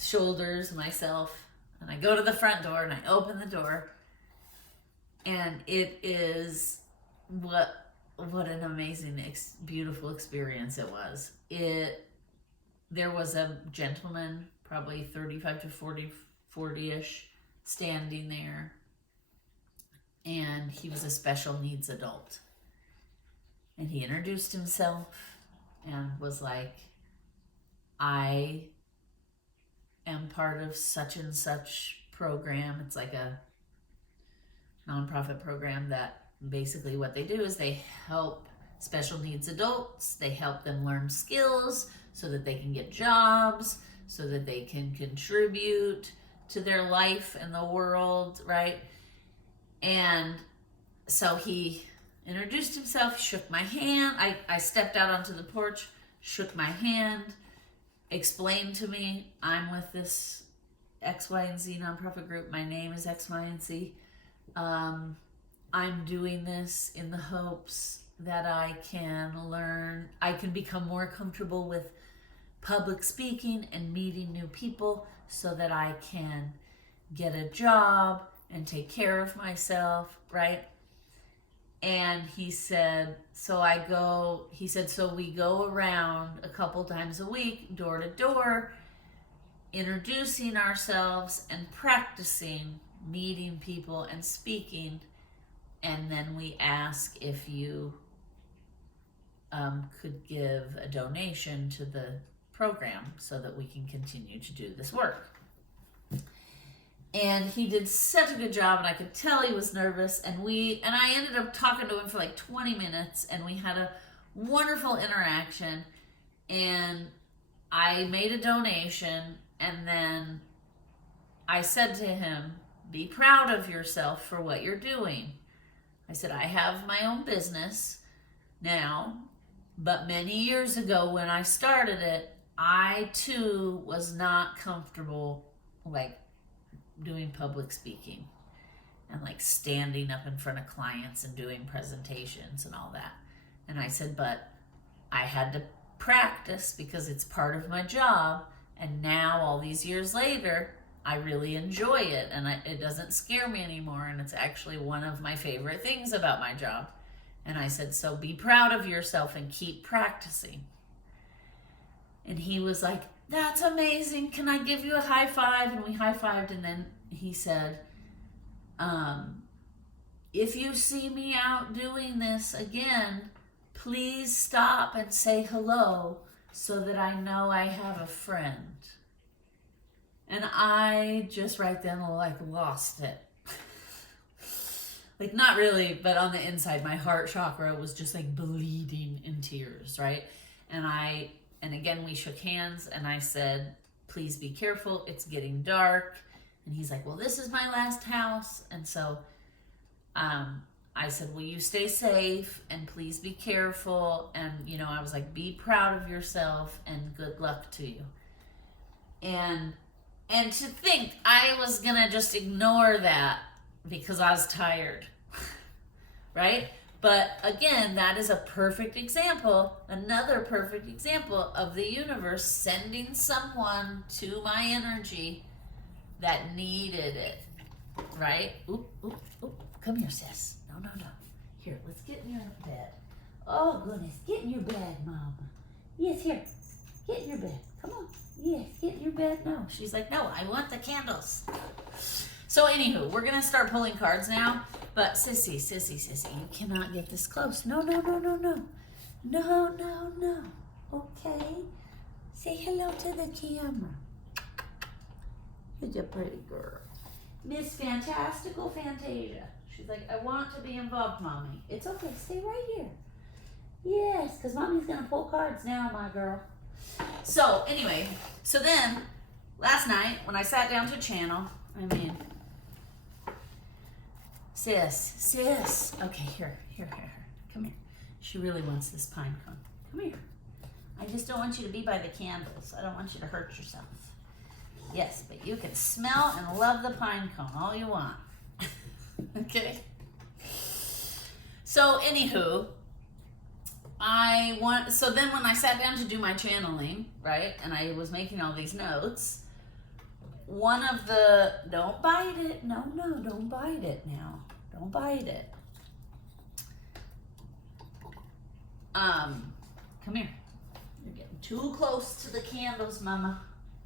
shoulders, myself. And I go to the front door and I open the door. And it is what an amazing, beautiful experience it was. There was a gentleman, probably 35 to 40-ish, standing there. And he was a special needs adult. And he introduced himself and was like, I am part of such and such program. It's like a nonprofit program that basically what they do is they help special needs adults. They help them learn skills so that they can get jobs, so that they can contribute to their life and the world, right? And so he introduced himself, shook my hand. I stepped out onto the porch, shook my hand, explained to me, I'm with this X, Y, and Z nonprofit group. My name is X, Y, and Z. I'm doing this in the hopes that I can become more comfortable with public speaking and meeting new people so that I can get a job and take care of myself, right? And he said, so we go around a couple times a week, door to door, introducing ourselves and practicing meeting people and speaking. And then we ask if you could give a donation to the program so that we can continue to do this work. And he did such a good job, and I could tell he was nervous. And I ended up talking to him for like 20 minutes, and we had a wonderful interaction. And I made a donation, and then I said to him, be proud of yourself for what you're doing. I said, I have my own business now, but many years ago when I started it, I too was not comfortable like doing public speaking and like standing up in front of clients and doing presentations and all that. And I said, but I had to practice because it's part of my job. And now all these years later, I really enjoy it and it doesn't scare me anymore. And it's actually one of my favorite things about my job. And I said, so be proud of yourself and keep practicing. And he was like, that's amazing. Can I give you a high five? And we high-fived. And then he said, if you see me out doing this again, please stop and say hello so that I know I have a friend. And I just right then like lost it. Like not really, but on the inside, my heart chakra was just like bleeding in tears, right? And I And again, we shook hands, and I said, please be careful, it's getting dark. And he's like, well, this is my last house. And so I said, will you stay safe and please be careful? And, you know, I was like, be proud of yourself and good luck to you. And to think I was gonna just ignore that because I was tired, right? But again, that is a perfect example, another perfect example of the universe sending someone to my energy that needed it, right? Oop, oop, oop. Come here, sis. No. Here, let's get in your bed. Oh, goodness. Get in your bed, Mama. Yes, here. Get in your bed. Come on. Yes, get in your bed. No. She's like, no, I want the candles. So, anywho, we're going to start pulling cards now. But, sissy, you cannot get this close. No. No. Okay. Say hello to the camera. You're a pretty girl. Miss Fantastical Fantasia. She's like, I want to be involved, Mommy. It's okay. Stay right here. Yes, because Mommy's going to pull cards now, my girl. So, anyway, so then, last night, when I sat down to channel, sis. Okay, here. Come here. She really wants this pine cone. Come here. I just don't want you to be by the candles. I don't want you to hurt yourself. Yes, but you can smell and love the pine cone all you want. Okay? So, anywho, so then when I sat down to do my channeling, right, and I was making all these notes, one of the, don't bite it. No, don't bite it now. Don't bite it. Come here. You're getting too close to the candles, Mama.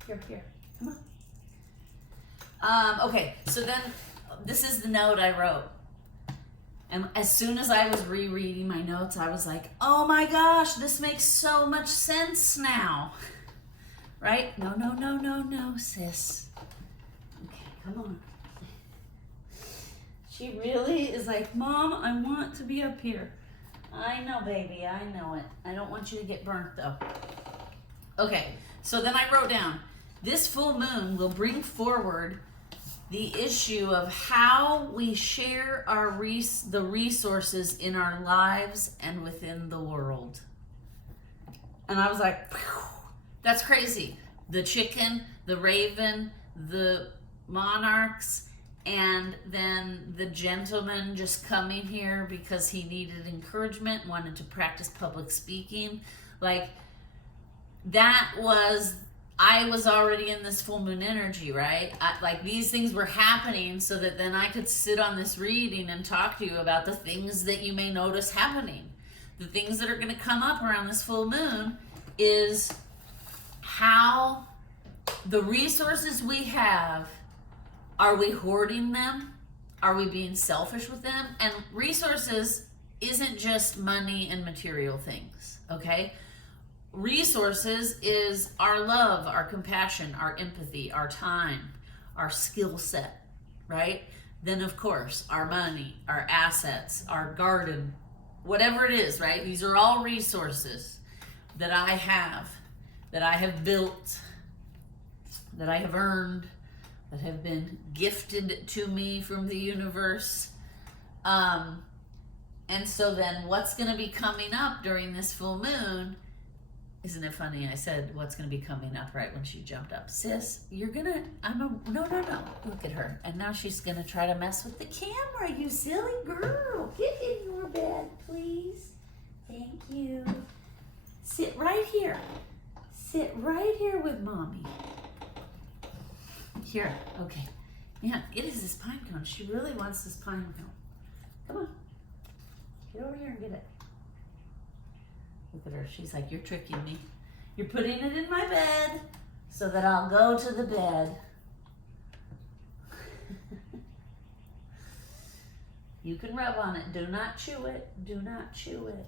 Here. Come on. Okay, so then this is the note I wrote. And as soon as I was rereading my notes, I was like, oh my gosh, this makes so much sense now. Right? No, sis. Okay, come on. She really is like, Mom, I want to be up here. I know, baby, I know it. I don't want you to get burnt, though. Okay, so then I wrote down, this full moon will bring forward the issue of how we share the resources in our lives and within the world. And I was like, that's crazy. The chicken, the raven, the monarchs, and then the gentleman just coming here because he needed encouragement, wanted to practice public speaking. Like, I was already in this full moon energy, right? Like, these things were happening so that then I could sit on this reading and talk to you about the things that you may notice happening. The things that are going to come up around this full moon is how the resources we have, are we hoarding them? Are we being selfish with them? And resources isn't just money and material things, okay? Resources is our love, our compassion, our empathy, our time, our skill set, right? Then, of course, our money, our assets, our garden, whatever it is, right? These are all resources that I have built, that I have earned, that have been gifted to me from the universe. And so then what's going to be coming up during this full moon? Isn't it funny? I said, what's going to be coming up right when she jumped up? Sis, you're going to, no. Look at her. And now she's going to try to mess with the camera, you silly girl. Get in your bed, please. Thank you. Sit right here. Sit right here with Mommy. Here, okay. Yeah, it is this pine cone. She really wants this pine cone. Come on. Get over here and get it. Look at her. She's like, you're tricking me. You're putting it in my bed so that I'll go to the bed. You can rub on it. Do not chew it. Do not chew it.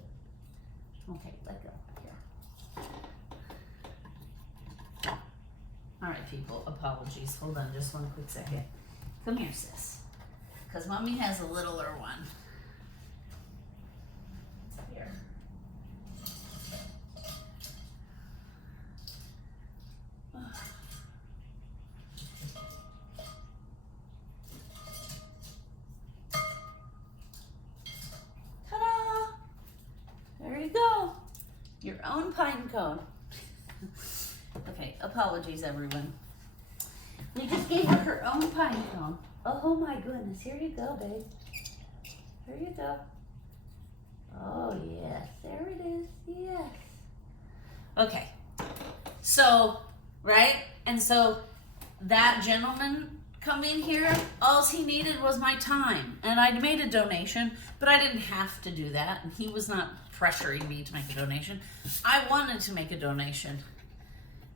Okay, let go. Here. All right, people. Apologies. Hold on just one quick second. Come here, sis. Because Mommy has a littler one. Here. pine cone. Okay, apologies everyone. We just gave her her own pine cone. Oh my goodness, here you go, babe. Here you go. Oh yes, there it is, yes. Okay, so, right? And so that gentleman coming here, all he needed was my time. And I'd made a donation, but I didn't have to do that. And he was not pressuring me to make a donation. I wanted to make a donation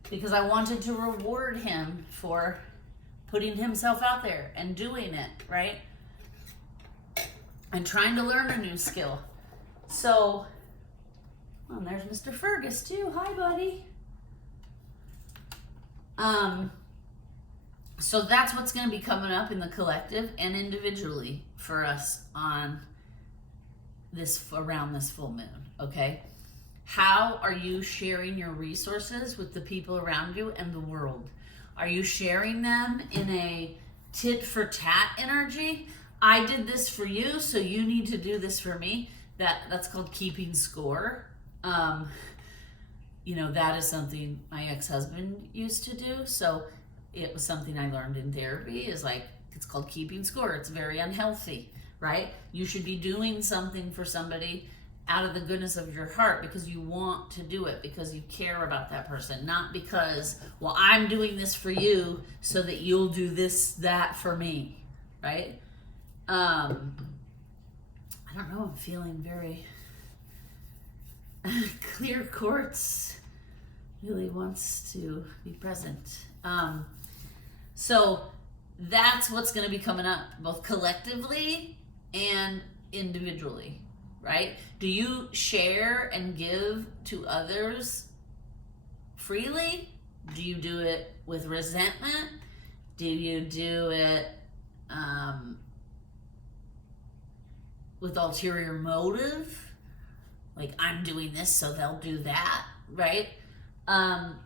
because I wanted to reward him for putting himself out there and doing it, right? And trying to learn a new skill. So, well, there's Mr. Fergus too. Hi, buddy. So that's what's going to be coming up in the collective and individually for us on this, around this full moon, okay? How are you sharing your resources with the people around you and the world? Are you sharing them in a tit for tat energy? I did this for you, so you need to do this for me. That's called keeping score. You know, that is something my ex-husband used to do. So it was something I learned in therapy, is like, it's called keeping score. It's very unhealthy, right? You should be doing something for somebody out of the goodness of your heart because you want to do it, because you care about that person, not because, well, I'm doing this for you so that you'll do this, that for me, right? I don't know, I'm feeling very clear quartz really wants to be present. So that's what's going to be coming up, both collectively and individually, right? Do you share and give to others freely? Do you do it with resentment? Do you do it with ulterior motive? Like, I'm doing this so they'll do that, right?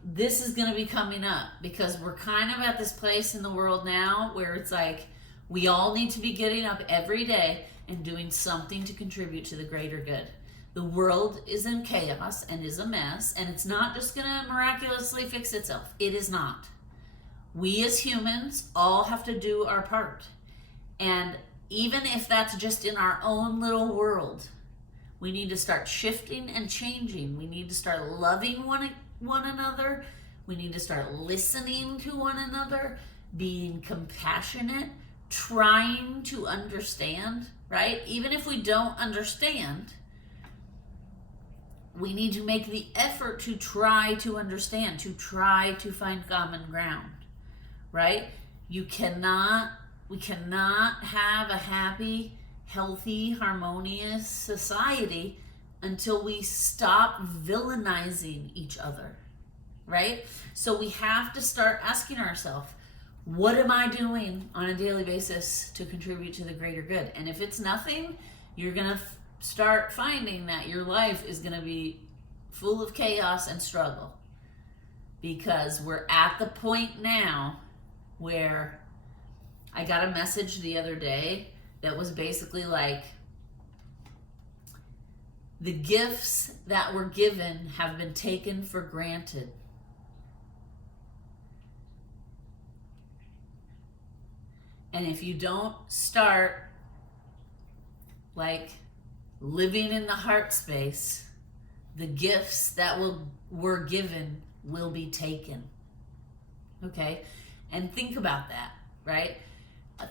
This is going to be coming up because we're kind of at this place in the world now where it's like we all need to be getting up every day and doing something to contribute to the greater good. The world is in chaos and is a mess, and it's not just going to miraculously fix itself. It is not. We as humans all have to do our part. And even if that's just in our own little world, we need to start shifting and changing. We need to start loving one another. We need to start listening to one another, being compassionate, trying to understand, right? Even if we don't understand, we need to make the effort to try to understand, to try to find common ground, right? We cannot have a happy, healthy, harmonious society until we stop villainizing each other, right? So we have to start asking ourselves, what am I doing on a daily basis to contribute to the greater good? And if it's nothing, you're going to start finding that your life is going to be full of chaos and struggle, because we're at the point now where I got a message the other day that was basically like, the gifts that were given have been taken for granted. And if you don't start like living in the heart space, the gifts that were given will be taken. Okay? And think about that, right?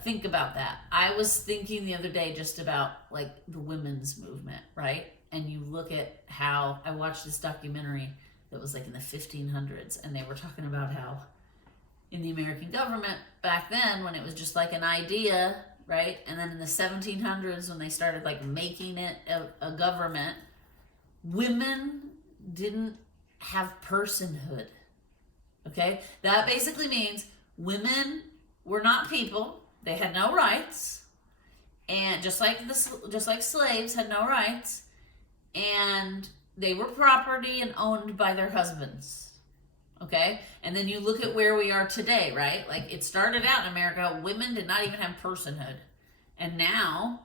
Think about that. I was thinking the other day just about like the women's movement, right? And you look at how I watched this documentary that was like in the 1500s, and they were talking about how in the American government back then, when it was just like an idea, right? And then in the 1700s, when they started like making it a government, women didn't have personhood. Okay? That basically means women were not people. They had no rights. And just like slaves had no rights, and they were property and owned by their husbands. Okay? And then you look at where we are today, right? Like, it started out in America, women did not even have personhood. And now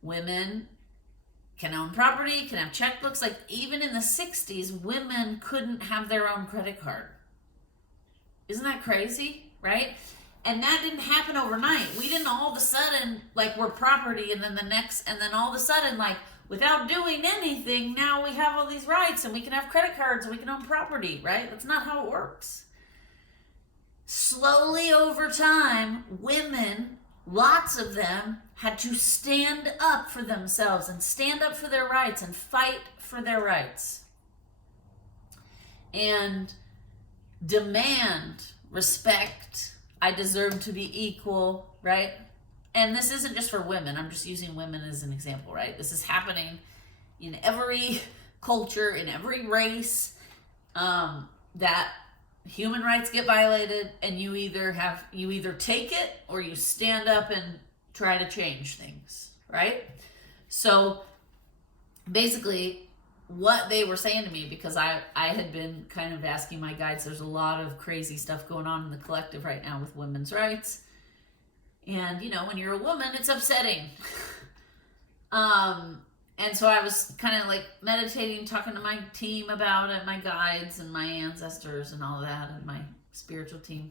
women can own property, can have checkbooks. Like even in the 60s, women couldn't have their own credit card. Isn't that crazy, right? And that didn't happen overnight. We didn't all of a sudden, like, we're property, and then all of a sudden, like, without doing anything, now we have all these rights, and we can have credit cards, and we can own property, right? That's not how it works. Slowly over time, women, lots of them, had to stand up for themselves and stand up for their rights and fight for their rights. And demand respect. I deserve to be equal, right? And this isn't just for women. I'm just using women as an example, right? This is happening in every culture, in every race, that human rights get violated, and you either take it or you stand up and try to change things, right? So basically, what they were saying to me, because I had been kind of asking my guides, there's a lot of crazy stuff going on in the collective right now with women's rights. And, you know, when you're a woman, it's upsetting. And so I was kind of like meditating, talking to my team about it, my guides and my ancestors and all that, and my spiritual team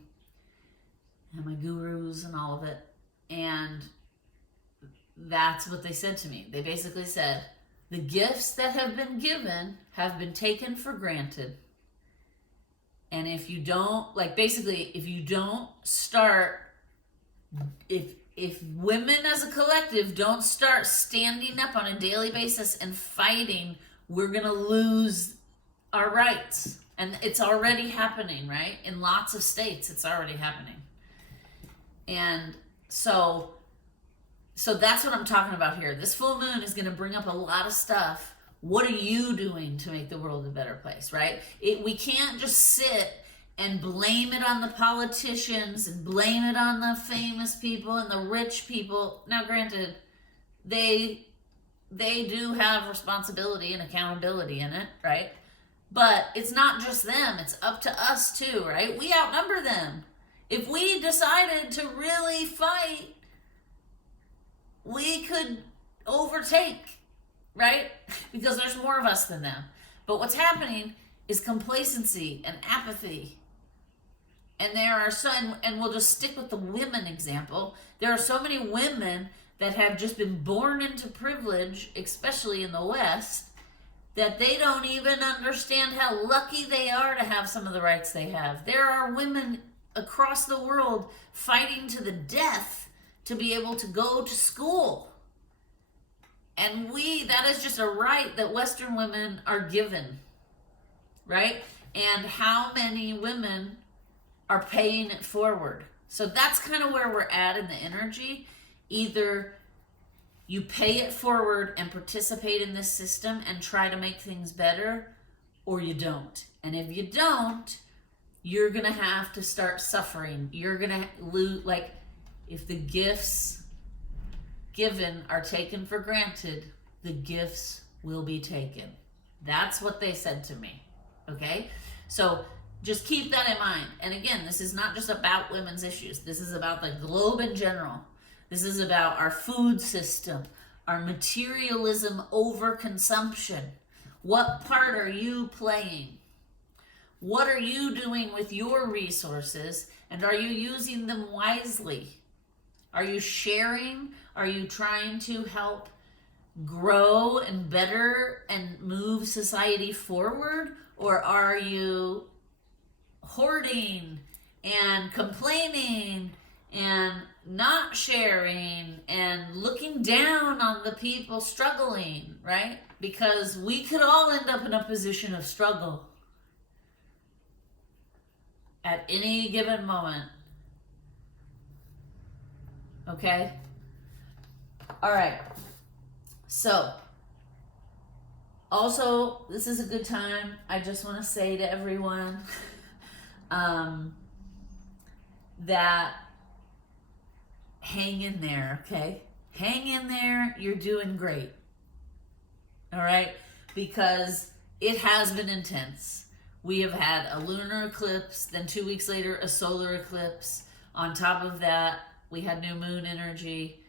and my gurus and all of it. And that's what they said to me. They basically said, the gifts that have been given have been taken for granted. And if you don't, like, basically, if you don't start, if women as a collective don't start standing up on a daily basis and fighting, we're going to lose our rights. And it's already happening, right? In lots of states, it's already happening. And so that's what I'm talking about here. This full moon is going to bring up a lot of stuff. What are you doing to make the world a better place, right? We can't just sit and blame it on the politicians and blame it on the famous people and the rich people. Now, granted, they do have responsibility and accountability in it, right? But it's not just them. It's up to us too, right? We outnumber them. If we decided to really fight, we could overtake, right? Because there's more of us than them. But what's happening is complacency and apathy. And there are some, and we'll just stick with the women example. There are so many women that have just been born into privilege, especially in the West, that they don't even understand how lucky they are to have some of the rights they have. There are women across the world fighting to the death to be able to go to school. And that is just a right that Western women are given, right? And how many women are paying it forward? So that's kind of where we're at in the energy. Either you pay it forward and participate in this system and try to make things better, or you don't. And if you don't, you're going to have to start suffering. You're going to lose, like, if the gifts given are taken for granted, the gifts will be taken. That's what they said to me. Okay? So just keep that in mind. And again, this is not just about women's issues. This is about the globe in general. This is about our food system, our materialism over consumption. What part are you playing? What are you doing with your resources? And are you using them wisely? Are you sharing? Are you trying to help grow and better and move society forward? Or are you hoarding and complaining and not sharing and looking down on the people struggling, right? Because we could all end up in a position of struggle at any given moment. Okay? All right. So, also, this is a good time. I just want to say to everyone that hang in there, okay? Hang in there. You're doing great. All right? Because it has been intense. We have had a lunar eclipse, then 2 weeks later, a solar eclipse. On top of that, we had new moon energy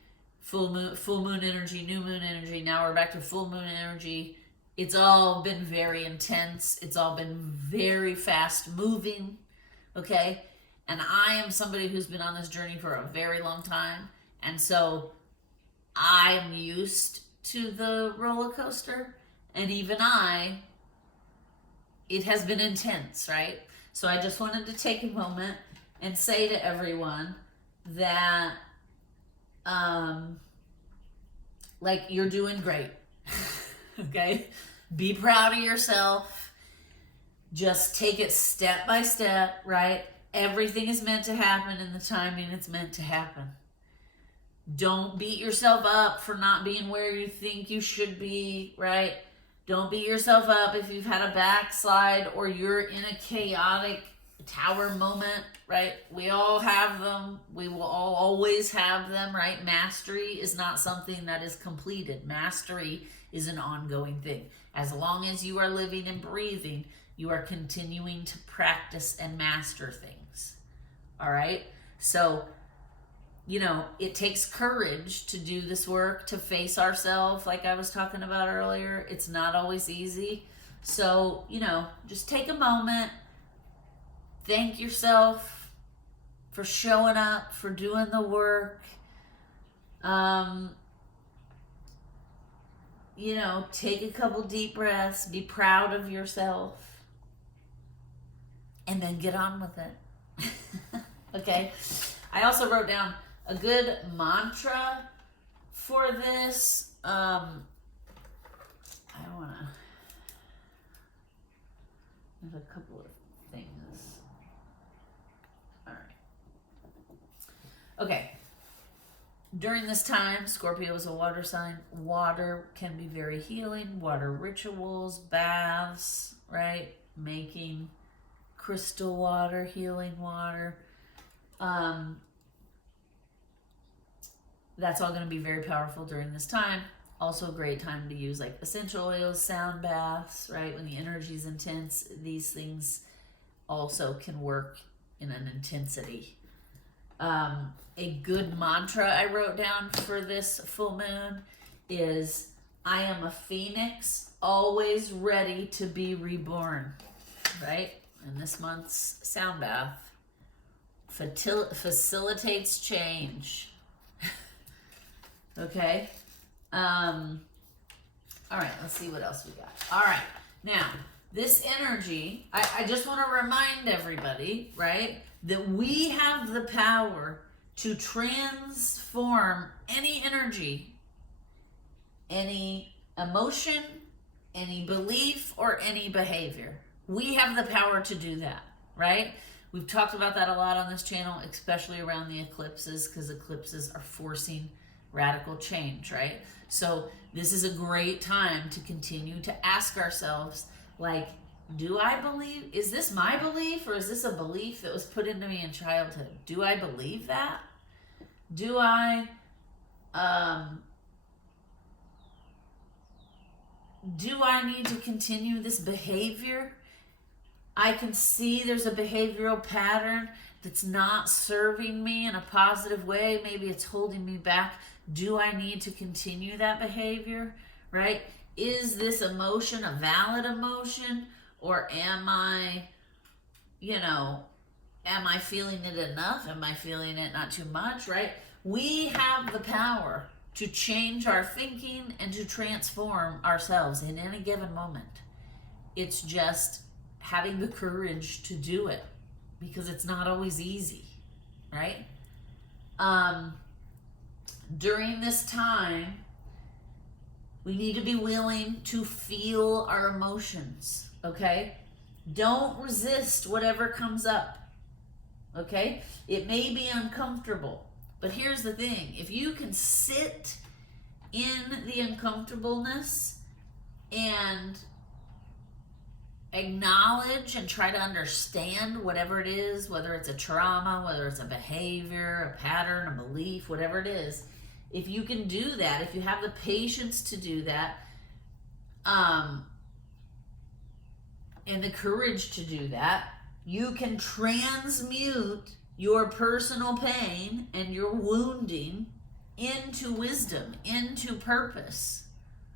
full moon energy, new moon energy. Now we're back to full moon energy. It's all been very intense. It's all been very fast moving. Okay. And I am somebody who's been on this journey for a very long time. And so I'm used to the roller coaster. And even it has been intense, right? So I just wanted to take a moment and say to everyone that, like, you're doing great. Okay? Be proud of yourself. Just take it step by step, right? Everything is meant to happen in the timing it's meant to happen. Don't beat yourself up for not being where you think you should be, right? Don't beat yourself up if you've had a backslide or you're in a chaotic tower moment, right? We all have them. We will all always have them, right? Mastery is not something that is completed. Mastery is an ongoing thing. As long as you are living and breathing, you are continuing to practice and master things. All right? So, it takes courage to do this work, to face ourselves, like I was talking about earlier. It's not always easy. So, just take a moment. Thank yourself for showing up, for doing the work. Take a couple deep breaths, be proud of yourself, and then get on with it. Okay? I also wrote down a good mantra for this. There's a couple of things. All right. Okay. During this time, Scorpio is a water sign. Water can be very healing. Water rituals, baths, right? Making crystal water, healing water. That's all going to be very powerful during this time. Also a great time to use like essential oils, sound baths, right? When the energy is intense, these things also can work in an intensity. A good mantra I wrote down for this full moon is, I am a phoenix, always ready to be reborn, right? And this month's sound bath facilitates change. Okay. All right, let's see what else we got. All right. Now, this energy, I just want to remind everybody, right, that we have the power to transform any energy, any emotion, any belief, or any behavior. We have the power to do that, right? We've talked about that a lot on this channel, especially around the eclipses, because eclipses are forcing radical change, right? So this is a great time to continue to ask ourselves, like, do I believe, is this my belief, or is this a belief that was put into me in childhood? Do I believe that? Do I need to continue this behavior? I can see there's a behavioral pattern that's not serving me in a positive way. Maybe it's holding me back. Do I need to continue that behavior, right? Is this emotion a valid emotion, or am I feeling it enough? Am I feeling it not too much, right? We have the power to change our thinking and to transform ourselves in any given moment. It's just having the courage to do it, because it's not always easy, right? During this time, we need to be willing to feel our emotions, okay? Don't resist whatever comes up, okay? It may be uncomfortable, but here's the thing. If you can sit in the uncomfortableness and acknowledge and try to understand whatever it is, whether it's a trauma, whether it's a behavior, a pattern, a belief, whatever it is, if you can do that, if you have the patience to do that, and the courage to do that, you can transmute your personal pain and your wounding into wisdom, into purpose,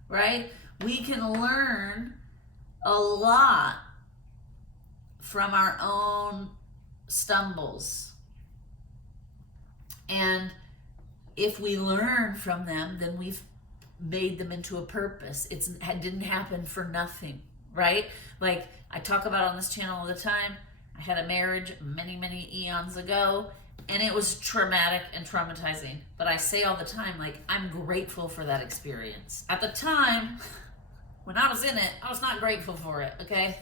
right? We can learn a lot from our own stumbles. And if we learn from them, then we've made them into a purpose. It didn't happen for nothing, right? Like I talk about on this channel all the time, I had a marriage many, many eons ago, and it was traumatic and traumatizing. But I say all the time, like, I'm grateful for that experience. At the time, when I was in it, I was not grateful for it, okay?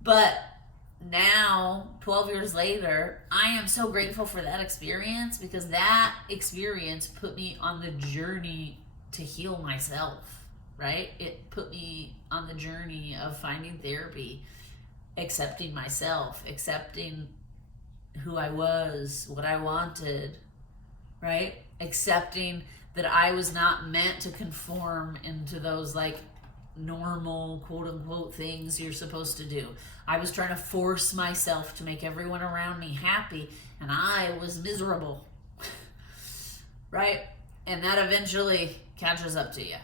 But now, 12 years later, I am so grateful for that experience, because that experience put me on the journey to heal myself, right? It put me on the journey of finding therapy, accepting myself, accepting who I was, what I wanted, right? Accepting that I was not meant to conform into those like normal quote unquote things you're supposed to do. I was trying to force myself to make everyone around me happy, and I was miserable, right? And that eventually catches up to you.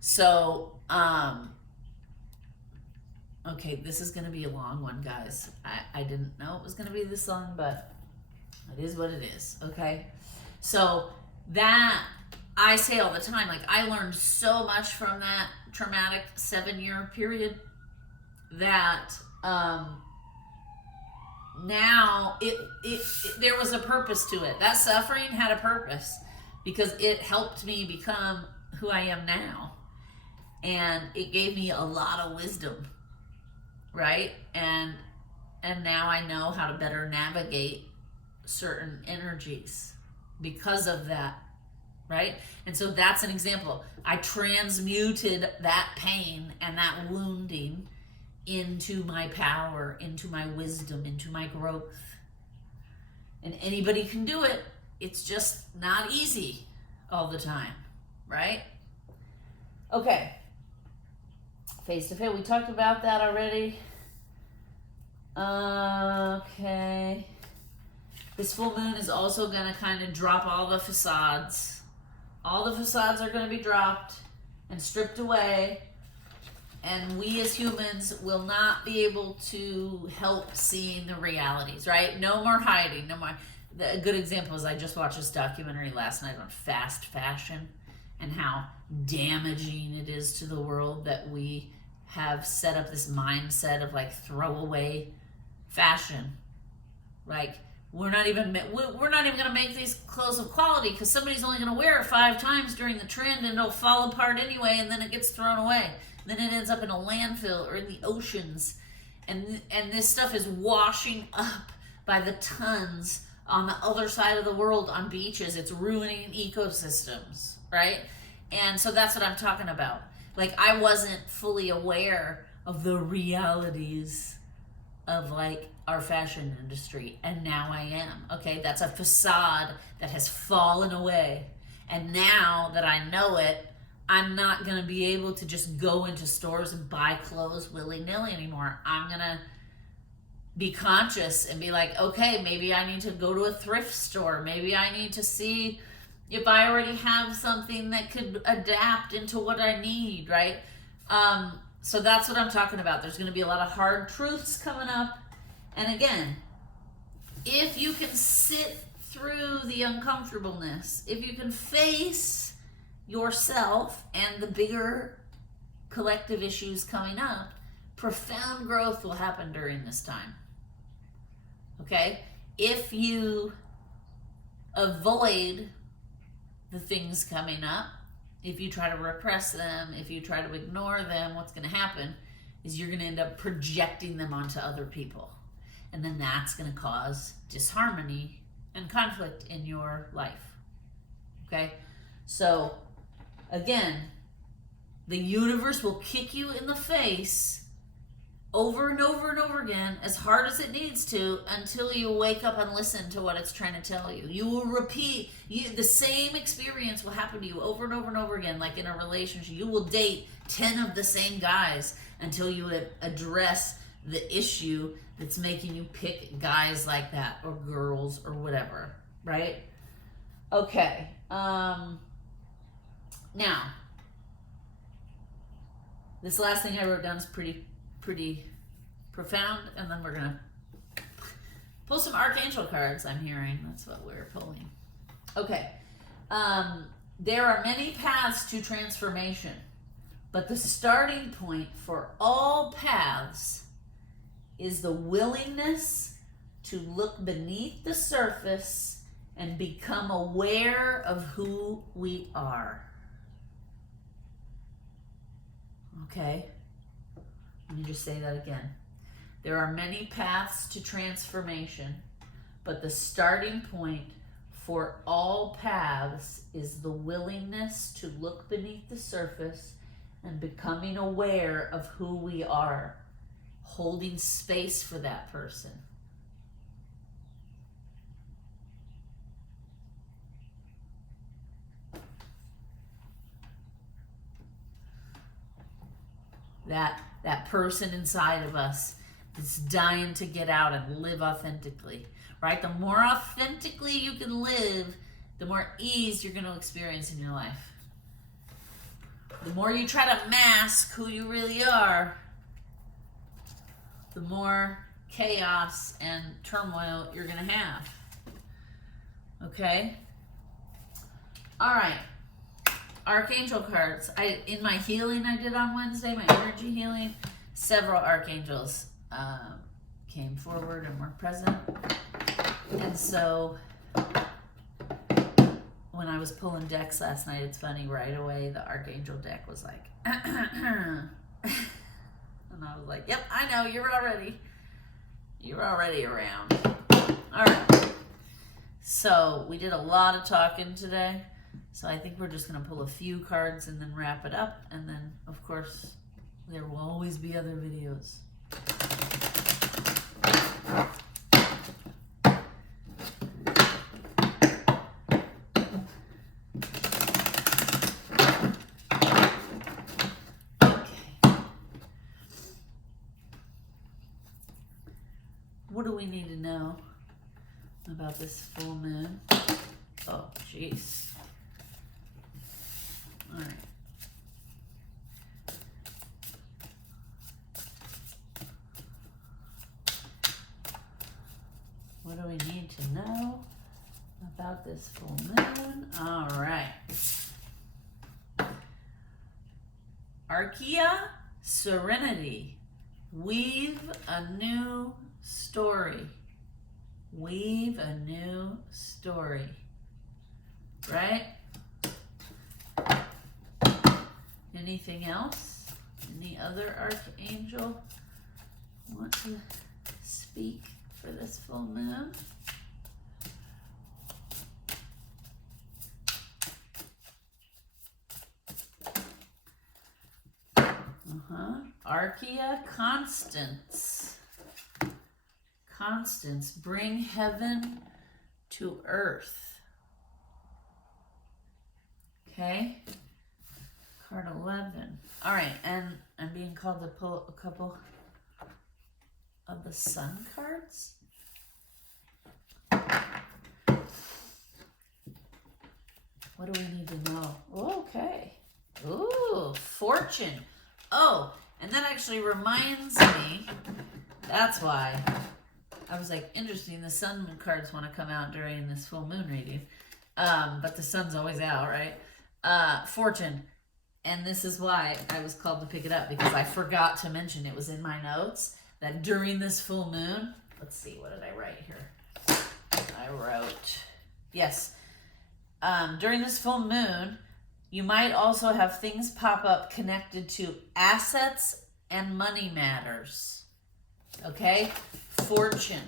So, okay, this is going to be a long one, guys. I didn't know it was going to be this long, but it is what it is, okay? So that, I say all the time, like, I learned so much from that traumatic 7-year period that now there was a purpose to it. That suffering had a purpose, because it helped me become who I am now. And it gave me a lot of wisdom, right? And now I know how to better navigate certain energies because of that, right? And so that's an example. I transmuted that pain and that wounding into my power, into my wisdom, into my growth. And anybody can do it. It's just not easy all the time, right? Okay. Face to face, we talked about that already. Okay. This full moon is also going to kind of drop all the facades. All the facades are going to be dropped and stripped away. And we as humans will not be able to help seeing the realities, right? No more hiding, no more. A good example is I just watched this documentary last night on fast fashion and how damaging it is to the world that we have set up this mindset of like throwaway fashion. Like, we're not even going to make these clothes of quality because somebody's only going to wear it 5 times during the trend, and it'll fall apart anyway, and then it gets thrown away. And then it ends up in a landfill or in the oceans, and this stuff is washing up by the tons on the other side of the world on beaches. It's ruining ecosystems, right? And so that's what I'm talking about. Like, I wasn't fully aware of the realities of like our fashion industry, and now I am. Okay, that's a facade that has fallen away, and now that I know it, I'm not gonna be able to just go into stores and buy clothes willy-nilly anymore. I'm gonna be conscious and be like, okay, maybe I need to go to a thrift store. Maybe I need to see if I already have something that could adapt into what I need, right? So that's what I'm talking about. There's going to be a lot of hard truths coming up. And again, if you can sit through the uncomfortableness, if you can face yourself and the bigger collective issues coming up, profound growth will happen during this time. Okay? If you avoid the things coming up, if you try to repress them, if you try to ignore them, what's going to happen is you're going to end up projecting them onto other people. And then that's going to cause disharmony and conflict in your life. Okay? So, again, the universe will kick you in the face over and over and over again, as hard as it needs to, until you wake up and listen to what it's trying to tell you. You will repeat, the same experience will happen to you over and over and over again, like in a relationship. You will date 10 of the same guys until you address the issue that's making you pick guys like that, or girls, or whatever, right? Okay. Now, this last thing I wrote down is pretty profound, and then we're gonna pull some archangel cards. I'm hearing that's what we're pulling. Okay. There are many paths to transformation, but the starting point for all paths is the willingness to look beneath the surface and become aware of who we are. Okay, let me just say that again. There are many paths to transformation, but the starting point for all paths is the willingness to look beneath the surface and becoming aware of who we are, holding space for that person. That person inside of us that's dying to get out and live authentically, right? The more authentically you can live, the more ease you're going to experience in your life. The more you try to mask who you really are, the more chaos and turmoil you're going to have. Okay? All right. Archangel cards. In my healing I did on Wednesday, my energy healing, several archangels came forward and were present. And so when I was pulling decks last night, it's funny, right away the archangel deck was like, and I was like, yep, I know, you're already around. All right. So we did a lot of talking today. So I think we're just going to pull a few cards and then wrap it up. And then, of course, there will always be other videos. Okay. What do we need to know about this full moon? Oh, jeez. All right. What do we need to know about this full moon? All right. Archaea, serenity. Weave a new story. Weave a new story. Right? Anything else? Any other archangel want to speak for this full moon? Archaea, Constance. Constance, bring heaven to earth. Okay. Card 11. All right, and I'm being called to pull a couple of the sun cards. What do we need to know? Okay. Ooh, fortune. Oh, and that actually reminds me, that's why I was like, interesting, the sun cards want to come out during this full moon reading. But the sun's always out, right? Fortune. And this is why I was called to pick it up, because I forgot to mention, it was in my notes, that during this full moon, let's see, what did I write here? I wrote, yes, during this full moon, you might also have things pop up connected to assets and money matters. Okay? Fortune.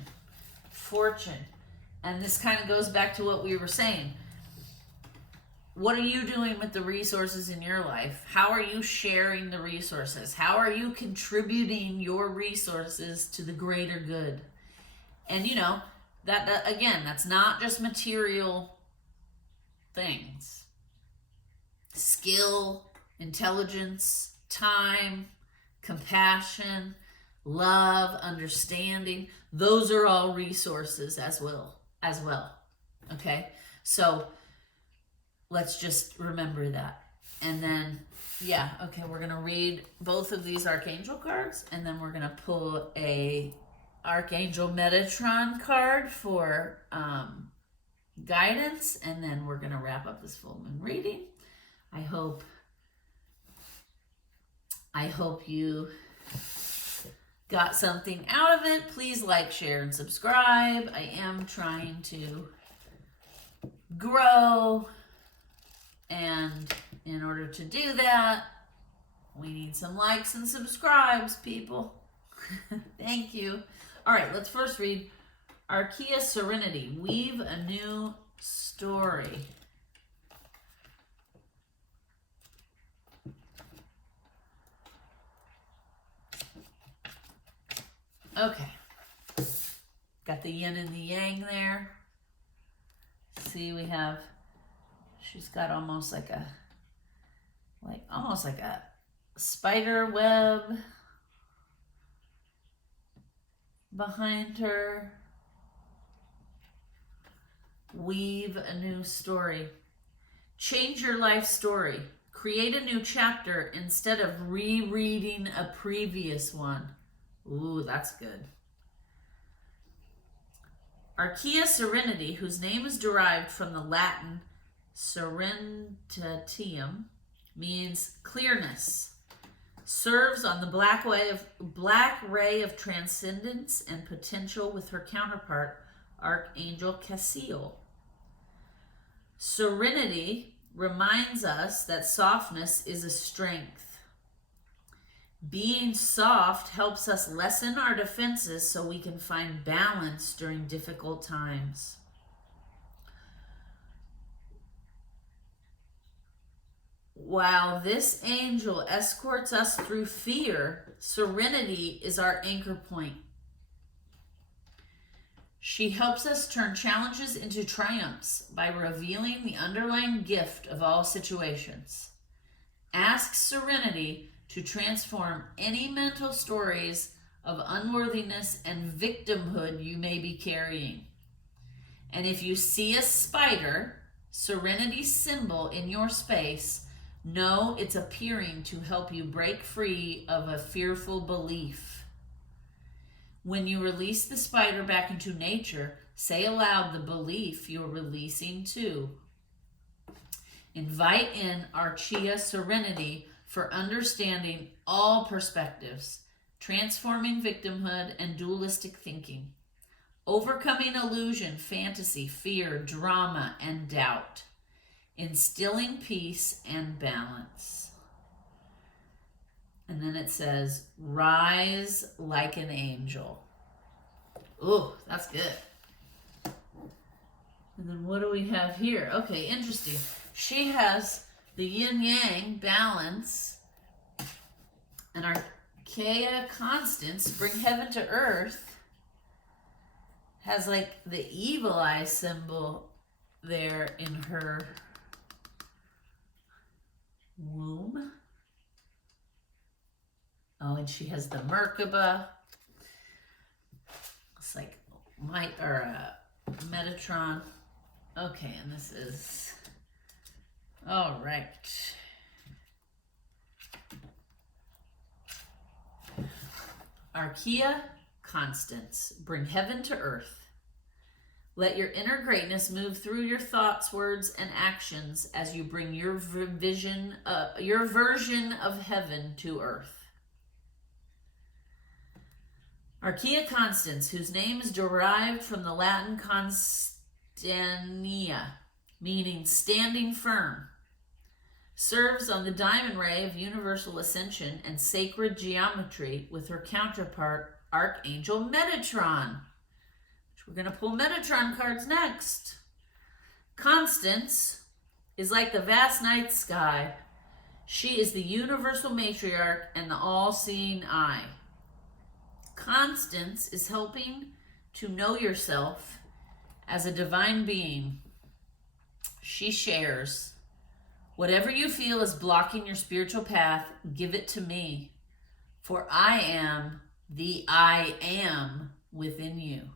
And this kind of goes back to what we were saying. What are you doing with the resources in your life? How are you sharing the resources? How are you contributing your resources to the greater good? And you know, that again, that's not just material things. Skill, intelligence, time, compassion, love, understanding, those are all resources as well. Okay? So let's just remember that. And then, yeah, okay, we're going to read both of these Archangel cards, and then we're going to pull a Archangel Metatron card for guidance, and then we're going to wrap up this full moon reading. I hope you got something out of it. Please like, share, and subscribe. I am trying to grow, and in order to do that, we need some likes and subscribes, people. Thank you. All right, let's first read Archaea Serenity. Weave a new story. Okay. Got the yin and the yang there. See, we have, she's got almost like a spider web behind her. Weave a new story. Change your life story. Create a new chapter instead of rereading a previous one. Ooh, that's good. Archaea Serenity, whose name is derived from the Latin serenitatem, means clearness, serves on the black ray of transcendence and potential with her counterpart, Archangel Cassiel. Serenity reminds us that softness is a strength. Being soft helps us lessen our defenses so we can find balance during difficult times. While this angel escorts us through fear, serenity is our anchor point. She helps us turn challenges into triumphs by revealing the underlying gift of all situations. Ask serenity to transform any mental stories of unworthiness and victimhood you may be carrying. And if you see a spider, serenity symbol in your space, know it's appearing to help you break free of a fearful belief. When you release the spider back into nature, say aloud the belief you're releasing too. Invite in Archaea Serenity for understanding all perspectives, transforming victimhood and dualistic thinking, overcoming illusion, fantasy, fear, drama, and doubt, instilling peace and balance. And then it says, rise like an angel. Ooh, that's good. And then what do we have here? Okay, interesting. She has the yin-yang balance, and Archaea Constance, bring heaven to earth, has like the evil eye symbol there in her womb. Oh, and she has the Merkaba. It's like Metatron. Okay, and this is, all right. Archaea Constance, bring heaven to earth. Let your inner greatness move through your thoughts, words, and actions as you bring your version of heaven to earth. Archaea Constance, whose name is derived from the Latin constania, meaning standing firm, serves on the diamond ray of universal ascension and sacred geometry with her counterpart, Archangel Metatron. We're going to pull Metatron cards next. Constance is like the vast night sky. She is the universal matriarch and the all-seeing eye. Constance is helping to know yourself as a divine being. She shares, whatever you feel is blocking your spiritual path, give it to me, for I am the I am within you.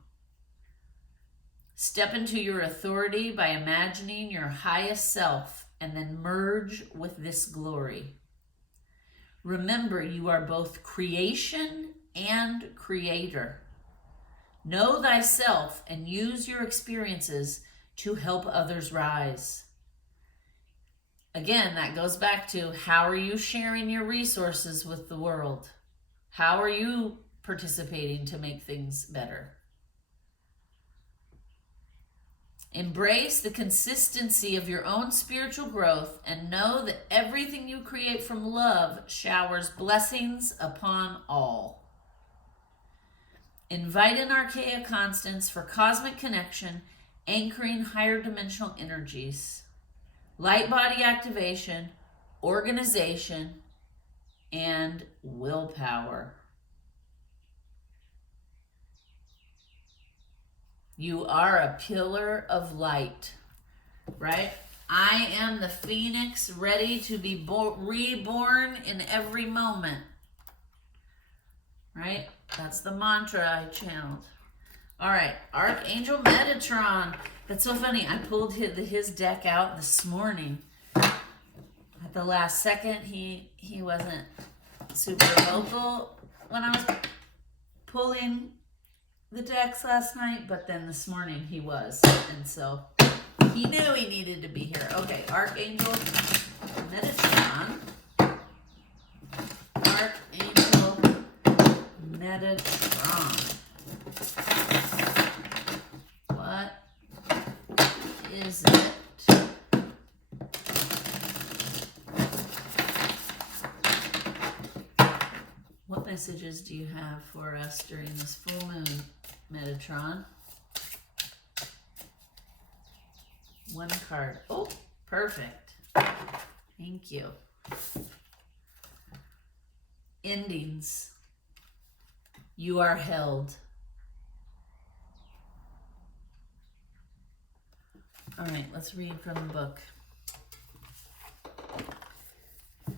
Step into your authority by imagining your highest self and then merge with this glory. Remember, you are both creation and creator. Know thyself and use your experiences to help others rise. Again, that goes back to, how are you sharing your resources with the world? How are you participating to make things better? Embrace the consistency of your own spiritual growth and know that everything you create from love showers blessings upon all. Invite in Archaea Constants for cosmic connection, anchoring higher dimensional energies, light body activation, organization, and willpower. You are a pillar of light, right? I am the phoenix ready to be reborn in every moment, right? That's the mantra I channeled. All right, Archangel Metatron. That's so funny. I pulled his deck out this morning. At the last second, he wasn't super vocal when I was pulling the decks last night, but then this morning he was, and so he knew he needed to be here. Okay, Archangel Metatron. Archangel Metatron. What is it? What messages do you have for us during this full moon, Metatron? One card. Oh, perfect. Thank you. Endings. You are held. All right, let's read from the book.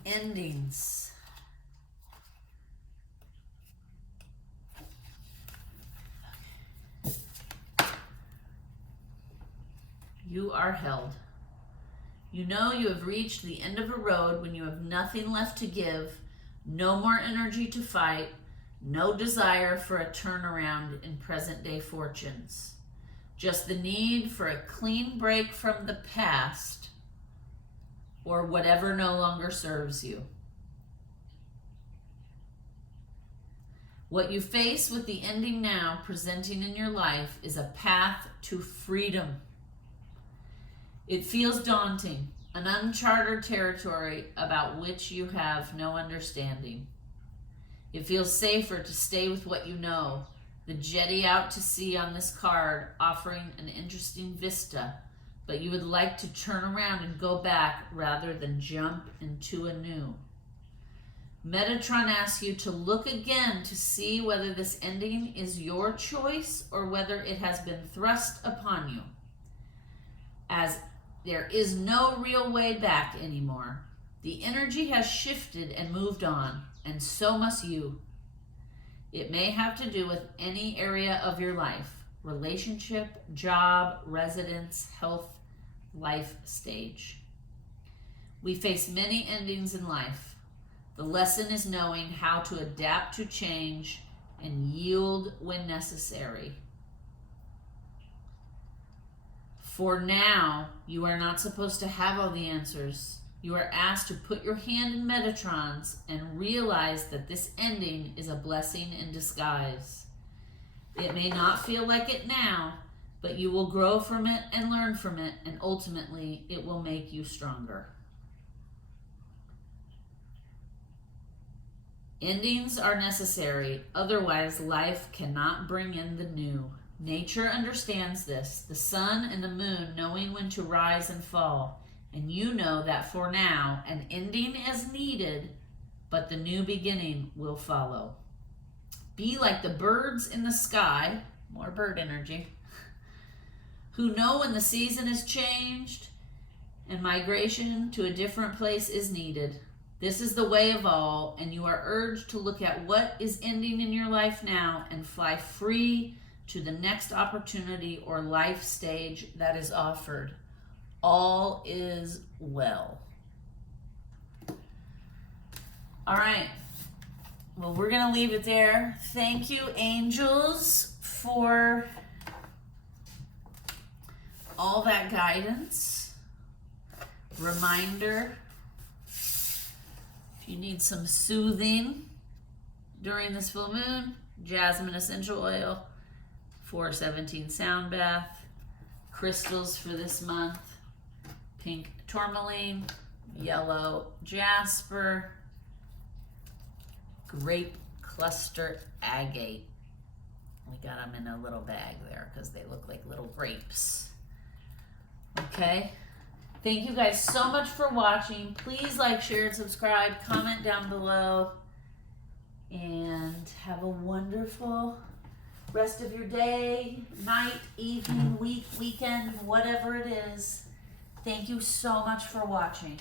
Endings. You are held. You know you have reached the end of a road when you have nothing left to give, no more energy to fight, no desire for a turnaround in present-day fortunes. Just the need for a clean break from the past or whatever no longer serves you. What you face with the ending now presenting in your life is a path to freedom. It feels daunting, an uncharted territory about which you have no understanding. It feels safer to stay with what you know, the jetty out to sea on this card offering an interesting vista, but you would like to turn around and go back rather than jump into a new. Metatron asks you to look again to see whether this ending is your choice or whether it has been thrust upon you. As there is no real way back anymore. The energy has shifted and moved on, and so must you. It may have to do with any area of your life: relationship, job, residence, health, life stage. We face many endings in life. The lesson is knowing how to adapt to change and yield when necessary. For now, you are not supposed to have all the answers. You are asked to put your hand in Metatron's and realize that this ending is a blessing in disguise. It may not feel like it now, but you will grow from it and learn from it, and ultimately it will make you stronger. Endings are necessary, otherwise life cannot bring in the new. Nature understands this, the sun and the moon knowing when to rise and fall, and you know that for now an ending is needed, but the new beginning will follow. Be like the birds in the sky, more bird energy, who know when the season has changed and migration to a different place is needed. This is the way of all, and you are urged to look at what is ending in your life now and fly free to the next opportunity or life stage that is offered. all is well. All right. Well, we're going to leave it there. Thank you, angels, for all that guidance. Reminder, if you need some soothing during this full moon, jasmine essential oil, 417 sound bath, crystals for this month, pink tourmaline, yellow jasper, grape cluster agate. We got them in a little bag there because they look like little grapes. Okay. Thank you guys so much for watching. Please like, share, and subscribe. Comment down below. And have a wonderful rest of your day, night, evening, week, weekend, whatever it is. Thank you so much for watching.